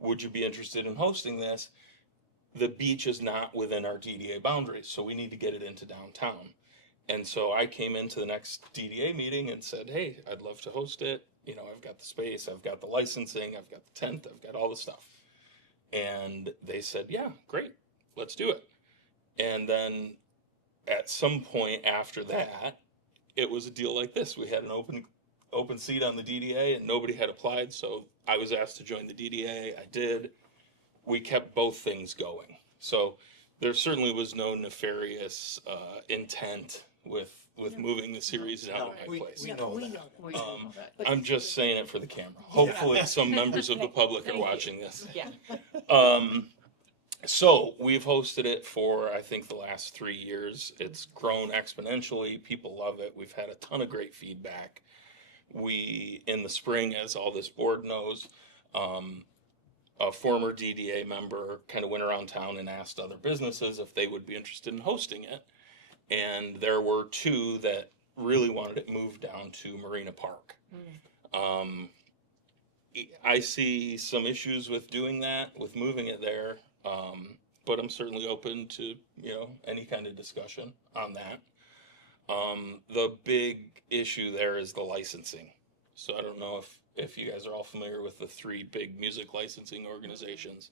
would you be interested in hosting this? The beach is not within our DDA boundaries, so we need to get it into downtown. And so I came into the next DDA meeting and said, hey, I'd love to host it. You know, I've got the space, I've got the licensing, I've got the tent, I've got all the stuff. And they said, yeah, great, let's do it. And then at some point after that, it was a deal like this. We had an open seat on the DDA and nobody had applied, so I was asked to join the DDA. I did. We kept both things going. So there certainly was no nefarious intent with moving the series down to my place. We know we that. know We that. know that. I'm just saying it for the camera. Hopefully some members of the public are Thank you. watching this. yeah. So we've hosted it for, I think, the last 3 years. It's grown exponentially. People love it. We've had a ton of great feedback. We, in the spring, as all this board knows, a former DDA member kind of went around town and asked other businesses if they would be interested in hosting it. And there were 2 that really wanted it moved down to Marina Park. I see some issues with doing that, with moving it there. But I'm certainly open to, you know, any kind of discussion on that. The big issue there is the licensing. So I don't know if you guys are all familiar with the 3 big music licensing organizations.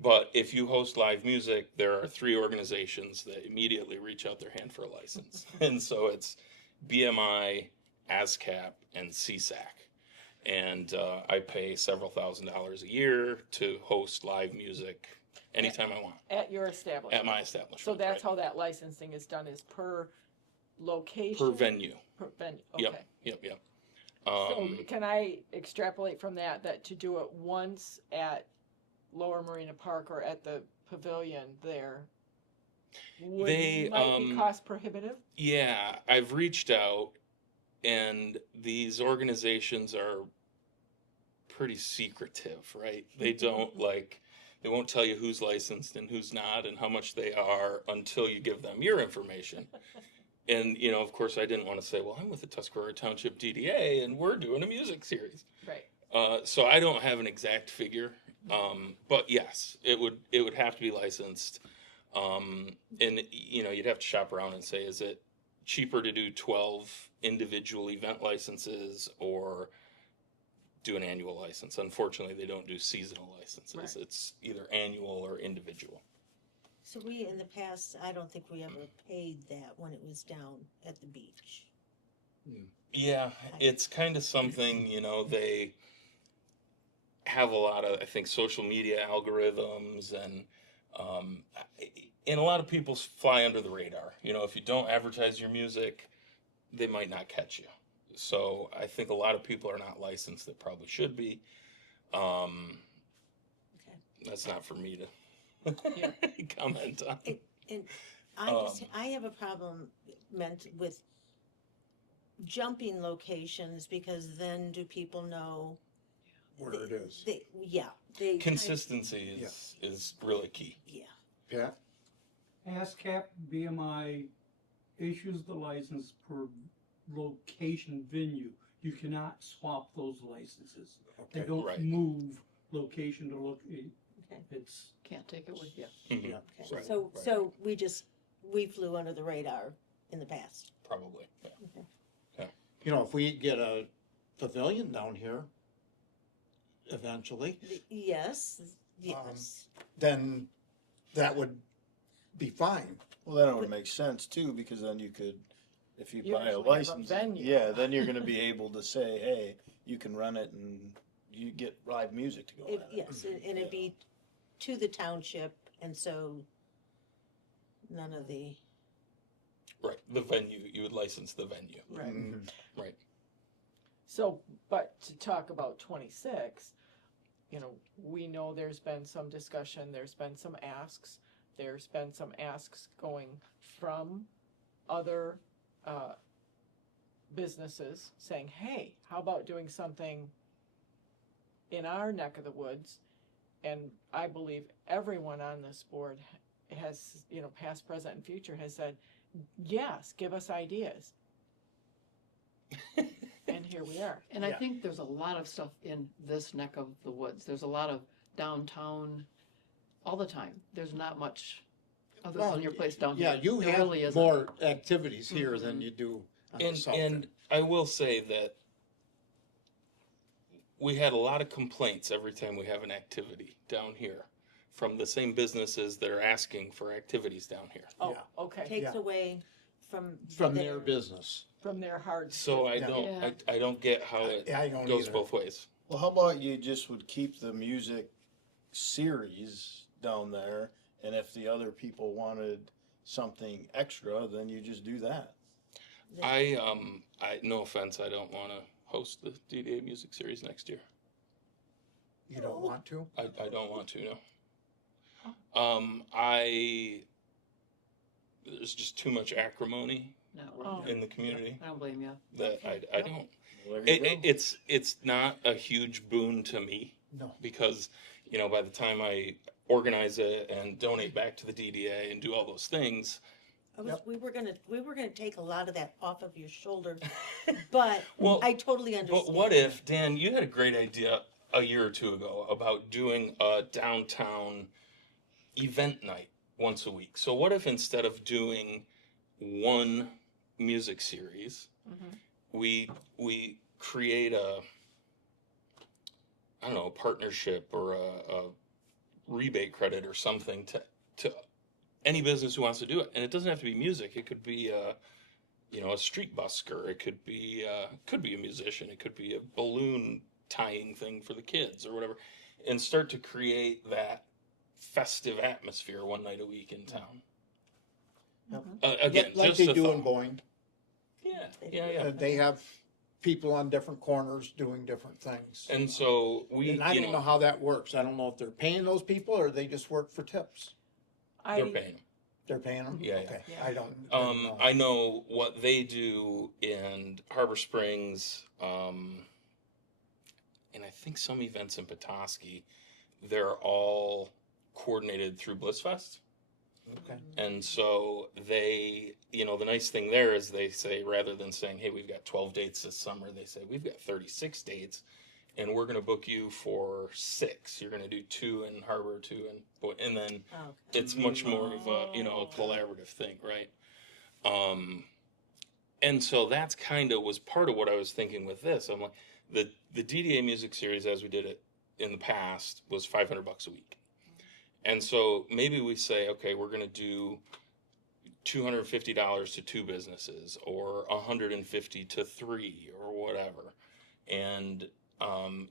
But if you host live music, there are 3 organizations that immediately reach out their hand for a license. And so it's BMI, ASCAP, and CSAC. And I pay several $1,000s a year to host live music anytime I want At your establishment. at my establishment. So that's right? how that licensing is done, is per location? Per venue. Per venue, Yep, okay. yep. So can I extrapolate from that to do it once at Lower Marina Park or at the pavilion there? Might be cost prohibitive? Yeah, I've reached out, and these organizations are pretty secretive, right? They don't they won't tell you who's licensed and who's not and how much they are until you give them your information. And, you know, of course, I didn't want to say, well, I'm with the Tuscarora Township DDA and we're doing a music series. Right. So I don't have an exact figure, but yes, it would have to be licensed. And you know, you'd have to shop around and say, is it cheaper to do 12 individual event licenses or do an annual license? Unfortunately, they don't do seasonal licenses. Right. It's either annual or individual. So we, in the past, I don't think we ever paid that when it was down at the beach. Yeah, it's kind of something, you know, they have a lot of, I think, social media algorithms and a lot of people fly under the radar. You know, if you don't advertise your music, they might not catch you. So I think a lot of people are not licensed that probably should be. That's not for me to comment on. And I have a problem with jumping locations, because then do people know? Where it is. They Consistency is really key. Yeah. Pat? ASCAP BMI issues the license per location venue. You cannot swap those licenses. They Okay. don't Right. move location to location. Okay. It's, Can't take it with you. Mhm. Yeah. Okay. Right, So right. we flew under the radar in the past. Probably. Yeah. You know, if we get a pavilion down here, eventually, Yes. then that would be fine. Well, that would make sense too, because then you could, if you You buy a actually have a license, venue. yeah, then you're gonna be able to say, hey, you can run it and you get live music to go with it. Yes, and it'd be to the township, and so none of the, Right. The venue, you would license the venue. Right. Mhm. Right. So, but to talk about 26, you know, we know there's been some discussion, there's been some asks, there's been some asks going from other businesses saying, hey, how about doing something in our neck of the woods? And I believe everyone on this board has, you know, past, present, and future has said, yes, give us ideas. And here we are. And I Yeah. think there's a lot of stuff in this neck of the woods. There's a lot of downtown all the time. There's not much other Well, than your place down Yeah, here. you There have really isn't. more activities here than you do on the south And end. I will say that we had a lot of complaints every time we have an activity down here from the same businesses that are asking for activities down here. Oh, Yeah. okay, takes Yeah. away from. From their business. from their hard. So I Yeah. don't, Yeah. I don't get how it I don't goes either. both ways. Well, how about you just would keep the music series down there, and if the other people wanted something extra, then you just do that. No offense, I don't want to host the DDA music series next year. You don't want to? I don't want to, no. There's just too much acrimony No, Oh. in the community I don't blame you. that I don't. Well, there you go. It's not a huge boon to me No. because, you know, by the time I organize it and donate back to the DDA and do all those things, We were gonna take a lot of that off of your shoulder, but Well, I totally understand. but what if, Dan, you had a great idea a year or two ago about doing a downtown event night once a week. So what if instead of doing one music series, we create a partnership or a rebate credit or something to any business who wants to do it. And it doesn't have to be music. It could be a street busker. It could be a musician. It could be a balloon tying thing for the kids or whatever, and start to create that festive atmosphere one night a week in town. Again, Like just they a do in thought. Boyne. Yeah. They have people on different corners doing different things. And so And I don't know how that works. I don't know if they're paying those people or they just work for tips. they're paying them. They're paying them? Yeah, Okay, yeah. I don't know. I know what they do in Harbor Springs, and I think some events in Petoskey. They're all coordinated through Blissfest. Okay. And so they, you know, the nice thing there is they say, rather than saying, hey, we've got 12 dates this summer, they say, we've got 36 dates and we're going to book you for 6. You're going to do 2 in Harbor, 2 and then Oh, it's much more of a, you know, a collaborative thing, right? And so that's kind of was part of what I was thinking with this. I'm like, the DDA music series as we did it in the past was $500 a week. And so maybe we say, okay, we're going to do $250 to 2 businesses or $150 to 3 or whatever. And,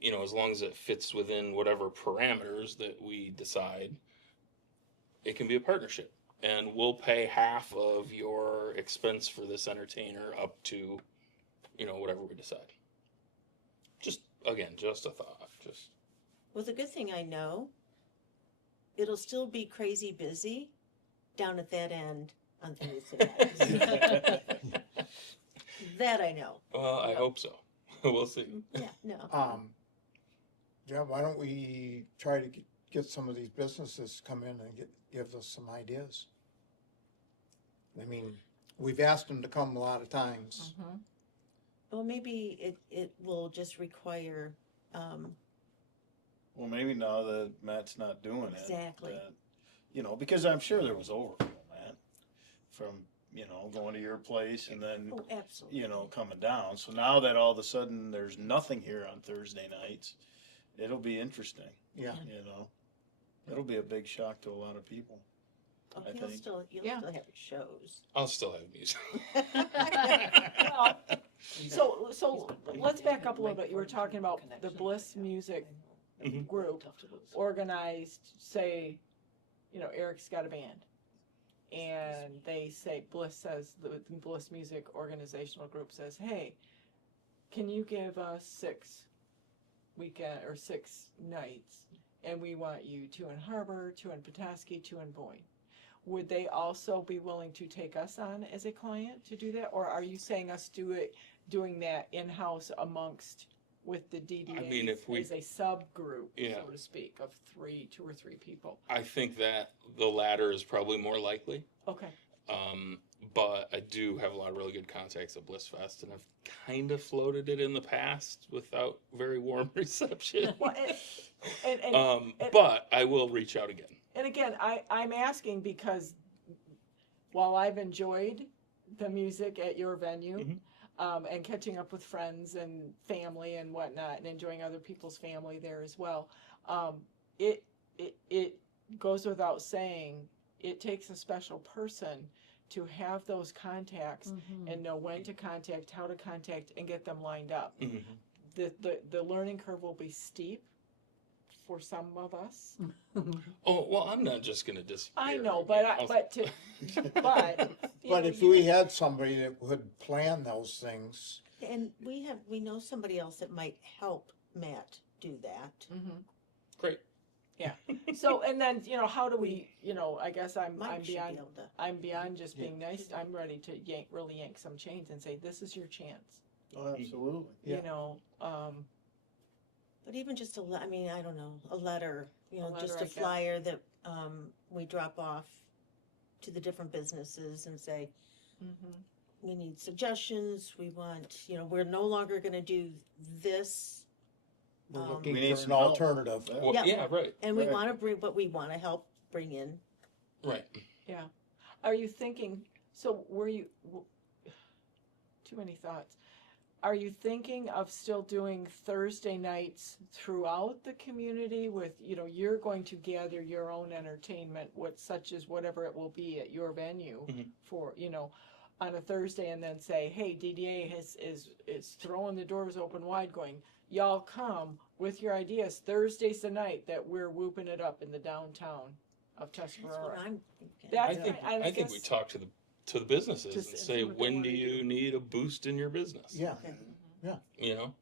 you know, as long as it fits within whatever parameters that we decide, it can be a partnership. And we'll pay half of your expense for this entertainer up to, you know, whatever we decide. Just, again, just a thought. Just well, the good thing I know, it'll still be crazy busy down at that end on Thursday nights. That I know. Well, I hope so. We'll see. Yeah, no. Yeah, why don't we try to get some of these businesses to come in and give us some ideas? I mean, we've asked them to come a lot of times. Mhm. Well, maybe it will just require, Well, maybe now that Matt's not doing it. Exactly. that, you know, because I'm sure there was overflow, Matt, from, you know, going to your place and then, oh, absolutely. you know, coming down. So now that all of a sudden there's nothing here on Thursday nights, it'll be interesting, Yeah. you know. It'll be a big shock to a lot of people. Oh, I you'll think. still Yeah. have shows. I'll still have music. Well, so let's back up a little bit. You were talking about the Bliss Music Mhm. group organized, say, you know, Eric's got a band. And they say, Bliss says, the Bliss Music organizational group says, hey, can you give us 6 weekend or 6 nights? And we want you 2 in Harbor, 2 in Petoskey, 2 in Boyne. Would they also be willing to take us on as a client to do that? Or are you saying us doing that in-house amongst, with the DDA I mean, if we- as a subgroup, Yeah. so to speak, of 2 or 3 people? I think that the latter is probably more likely. Okay. But I do have a lot of really good contacts at Blissfest, and I've kind of floated it in the past without very warm reception. Well, and But I will reach out again. And again, I'm asking because while I've enjoyed the music at your venue, Mhm. And catching up with friends and family and whatnot, and enjoying other people's family there as well, it goes without saying, it takes a special person to have those contacts and know when to contact, how to contact, and get them lined up. Mhm. The learning curve will be steep for some of us. Oh, well, I'm not just going to disappear. I know, but you But know, if we had somebody that would plan those things, And we know somebody else that might help Matt do that. Mhm. Great. So, and then, you know, how do we, you know, I guess I'm Mike should be beyond, able to. I'm beyond just being nice. I'm ready to really yank some chains and say, this is your chance, Oh, absolutely. Yeah. you know, But even just I mean, I don't know, a letter, you know, A just letter, a I guess. flyer that, we drop off to the different businesses and say, we need suggestions, we want, you know, we're no longer gonna do this, we're Um, looking We need for some an help. alternative. Yeah. Well, Yeah. yeah, right. and we Right. wanna bring, but we wanna help bring in. Right. are you thinking, so too many thoughts. Are you thinking of still doing Thursday nights throughout the community with, you know, you're going to gather your own entertainment, such as whatever it will be at your venue Mhm. for, you know, on a Thursday, and then say, hey, DDA is throwing the doors open wide going, y'all come with your ideas. Thursday's the night that we're whooping it up in the downtown of That's what Tuscarora. I'm thinking. That's I think I I think we guess- talk to the businesses Just and see say, what they when wanna do you do. need a boost in your business? Yeah, Okay. You know?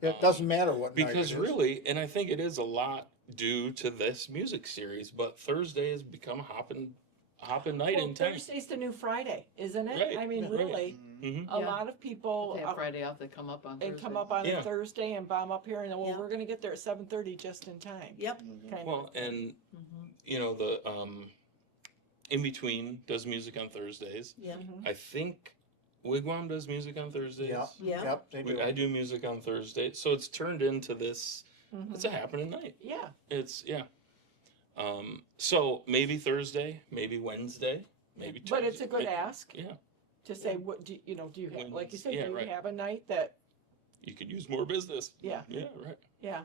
it doesn't matter what night it Because is. really, and I think it is a lot due to this music series, but Thursday has become a hopping night Well, in town. Thursday's the new Friday, isn't it? Right, I mean, yeah. really, Mhm. a Yeah. lot of people They have Friday off, they come up on Thursday. and come up on Yeah. a Thursday and bomb up here, and well, Yeah. we're gonna get there at 7:30 just in time. Yep. Mhm. Kind Well, of thing. and you know, the In Between does music on Thursdays. Yeah, I think Wigwam does music on Thursdays. Yeah, Yeah. yep, they do. I do music on Thursday, so it's turned into this. Mhm. It's a happening night. Yeah, It's yeah. So maybe Thursday, maybe Wednesday, maybe Tuesday. but it's a good ask Yeah, to say, what do you know, do you have, like you said, Yeah, do you right. have a night that, you could use more business. yeah, Yeah, right. yeah,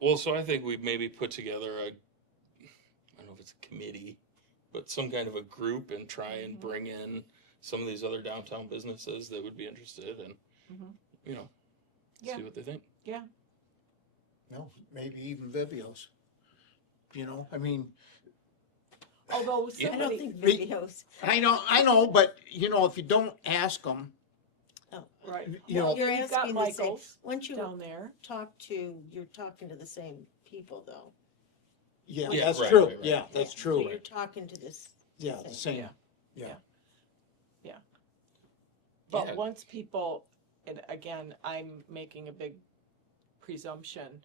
Well, so I think we maybe put together I don't know if it's a committee, but some kind of a group and try and Mhm. bring in some of these other downtown businesses that would be interested and, Mhm. you know, Yeah. see what they think. yeah. No, maybe even Vivio's. You know, I mean, Although Yeah. I don't somebody, think Re- videos. I know, but you know, if you don't ask them, Oh, right, you know, well, you're you've got asking the same. Michael's Once you down there, you're talking to the same people though. yeah, Yeah, that's right, true. right, right. Yeah, that's So true. you're talking to this. Yeah, the same. Yeah. Yeah. but Yeah. once people, and again, I'm making a big presumption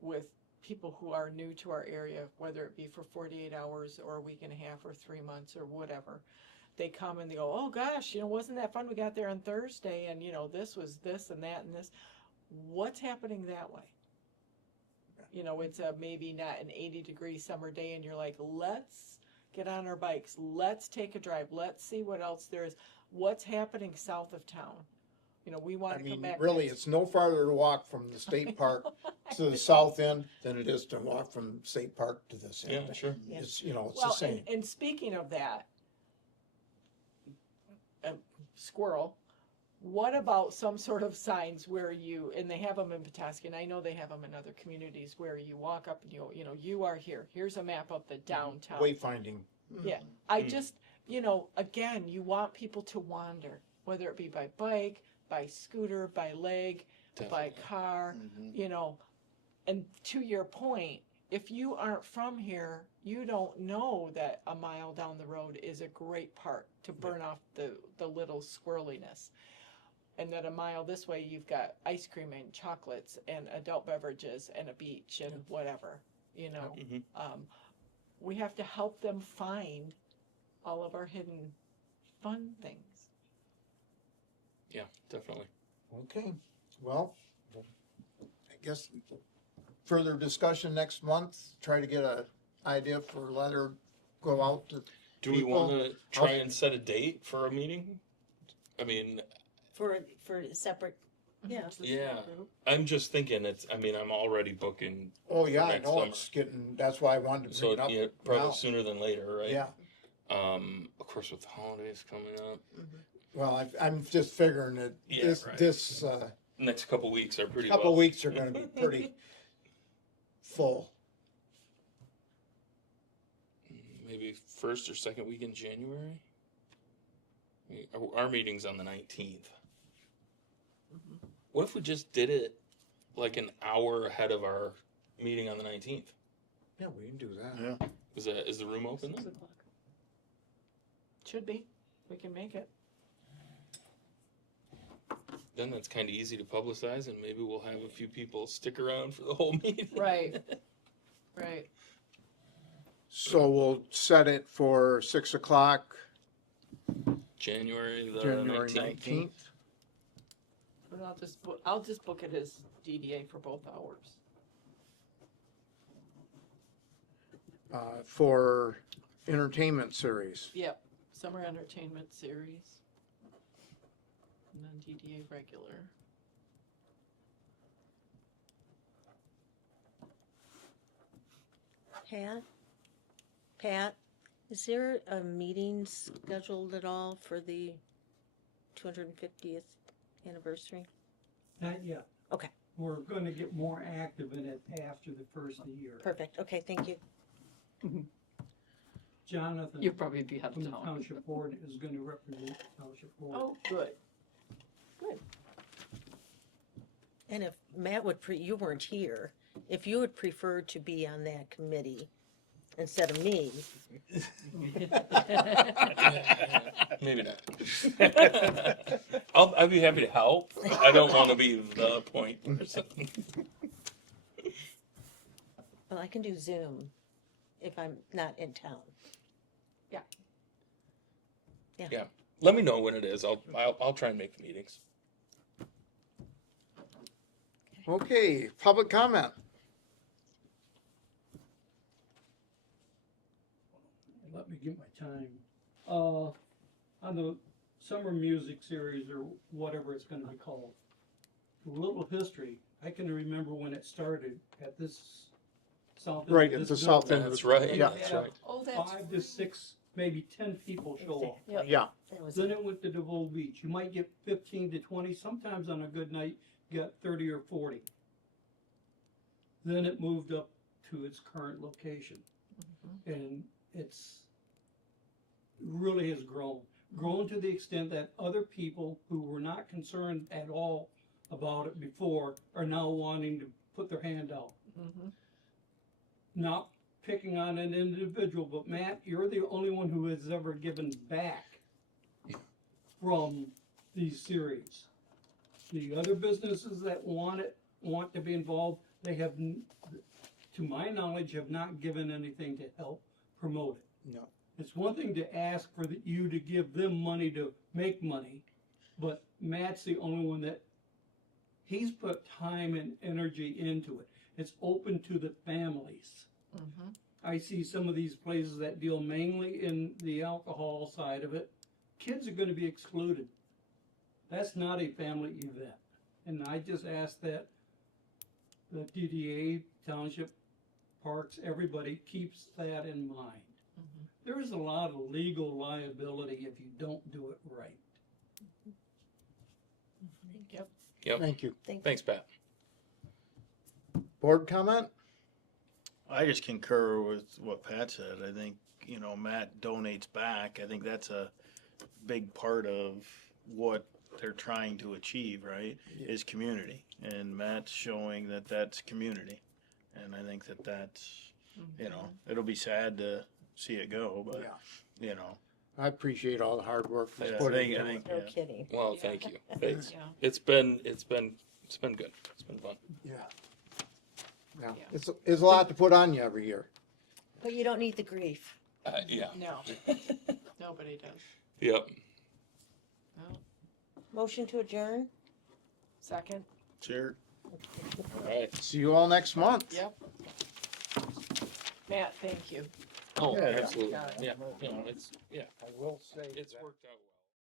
with people who are new to our area, whether it be for 48 hours or a week and a half or 3 months or whatever, they come and they go, oh gosh, you know, wasn't that fun? We got there on Thursday and, you know, this was this and that and this. What's happening that way? You know, it's a maybe not an 80-degree summer day and you're like, let's get on our bikes. Let's take a drive. Let's see what else there is. What's happening south of town? You know, we want I to come mean, back. really, next- it's no farther to walk from the state park to the south end than it is to walk from State Park to this end. Yeah, sure. Yeah. It's, you know, it's the Well, same. and speaking of that, squirrel, what about some sort of signs where you, and they have them in Petoskey, and I know they have them in other communities, where you walk up and you know, you are here. Here's a map of the downtown. Wayfinding. Yeah, I Mm. just, you know, again, you want people to wander, whether it be by bike, by scooter, by leg, by Definitely. car, you know. And to your point, if you aren't from here, you don't know that a mile down the road is a great park to burn off the little squirreliness. And that a mile this way, you've got ice cream and chocolates and adult beverages and a beach and whatever, you know. Mhm. We have to help them find all of our hidden fun things. Yeah, definitely. Okay, well, I guess further discussion next month, try to get a idea for a letter, go out to Do we people. want to try and set a date for a meeting? I mean, For a separate, yeah. Just a Yeah. small group. I'm just thinking I'm already booking. Oh, yeah, I next know, summer. it's getting, that's why I wanted to So bring it up yeah, probably now. sooner than later, right? Yeah, Of course, with the holidays coming up, well, I'm just figuring that Yeah, this, right. this, next couple weeks are pretty. couple well. weeks are gonna be pretty full. Maybe first or second week in January. Our meeting's on the 19th. What if we just did it like an hour ahead of our meeting on the 19th? Yeah, we can do that. Yeah. Is the room open then? 6 o'clock. Should be, we can make it. Then that's kind of easy to publicize, and maybe we'll have a few people stick around for the whole meeting. Right. Right. So we'll set it for 6 o'clock, January the January 19th. 19th. And I'll just book it as DDA for both hours. For entertainment series. Yep, summer entertainment series. And then DDA regular. Pat, is there a meeting scheduled at all for the 250th anniversary? Not yet. Okay. We're gonna get more active in it after the first of the year. Perfect, okay, thank you. Jonathan You'll probably be out from of the town. township board is gonna represent the township board. Oh, good. And if Matt would, you weren't here, if you would prefer to be on that committee instead of me, Maybe not. I'd be happy to help. I don't want to be the point person. Well, I can do Zoom if I'm not in town. Let me know when it is. I'll try and make the meetings. Okay, public comment. Let me get my time. On the summer music series or whatever it's gonna be called, a little history, I can remember when it started at this south. end of Right, at this the south building. end. That's right. Yeah. That's Yeah. right. Oh, that's 5 to 6, maybe 10 people show up. Yep. Yeah, That was Then it went to DeVoe Beach. You might get 15 to 20, sometimes on a good night, you got 30 or 40. Then it moved up to its current location. And it's really has grown to the extent that other people who were not concerned at all about it before are now wanting to put their hand out. Mhm. Not picking on an individual, but Matt, you're the only one who has ever given back from these series. The other businesses that want to be involved, they have, to my knowledge, have not given anything to help promote it. no, It's one thing to ask for you to give them money to make money, but Matt's the only one that, he's put time and energy into it. It's open to the families. Mhm. I see some of these places that deal mainly in the alcohol side of it. Kids are gonna be excluded. That's not a family event. And I just ask that the DDA, Township, Parks, everybody keeps that in mind. Mhm. There is a lot of legal liability if you don't do it right. Yep. thank you. Thanks, Pat. Board comment? I just concur with what Pat said. I think, Matt donates back. I think that's a big part of what they're trying to achieve, right? Is community. And Matt's showing that that's community. And I think that that's, it'll be sad to see it go, but, I appreciate all the hard work that's Yeah, put I in. think, no yeah. kidding. Well, Yeah. thank you. Thanks. Yeah. It's been good. It's been fun. Yeah. Yeah, Yeah. it's a lot to put on you every year. But you don't need the grief. Yeah. No, nobody does. Yep. No. Motion to adjourn? Second? Sure. All right. See you all next month. Yep. Matt, thank you. Oh, Yeah. absolutely. Yeah. Yeah. It's I will say. it's worked out well.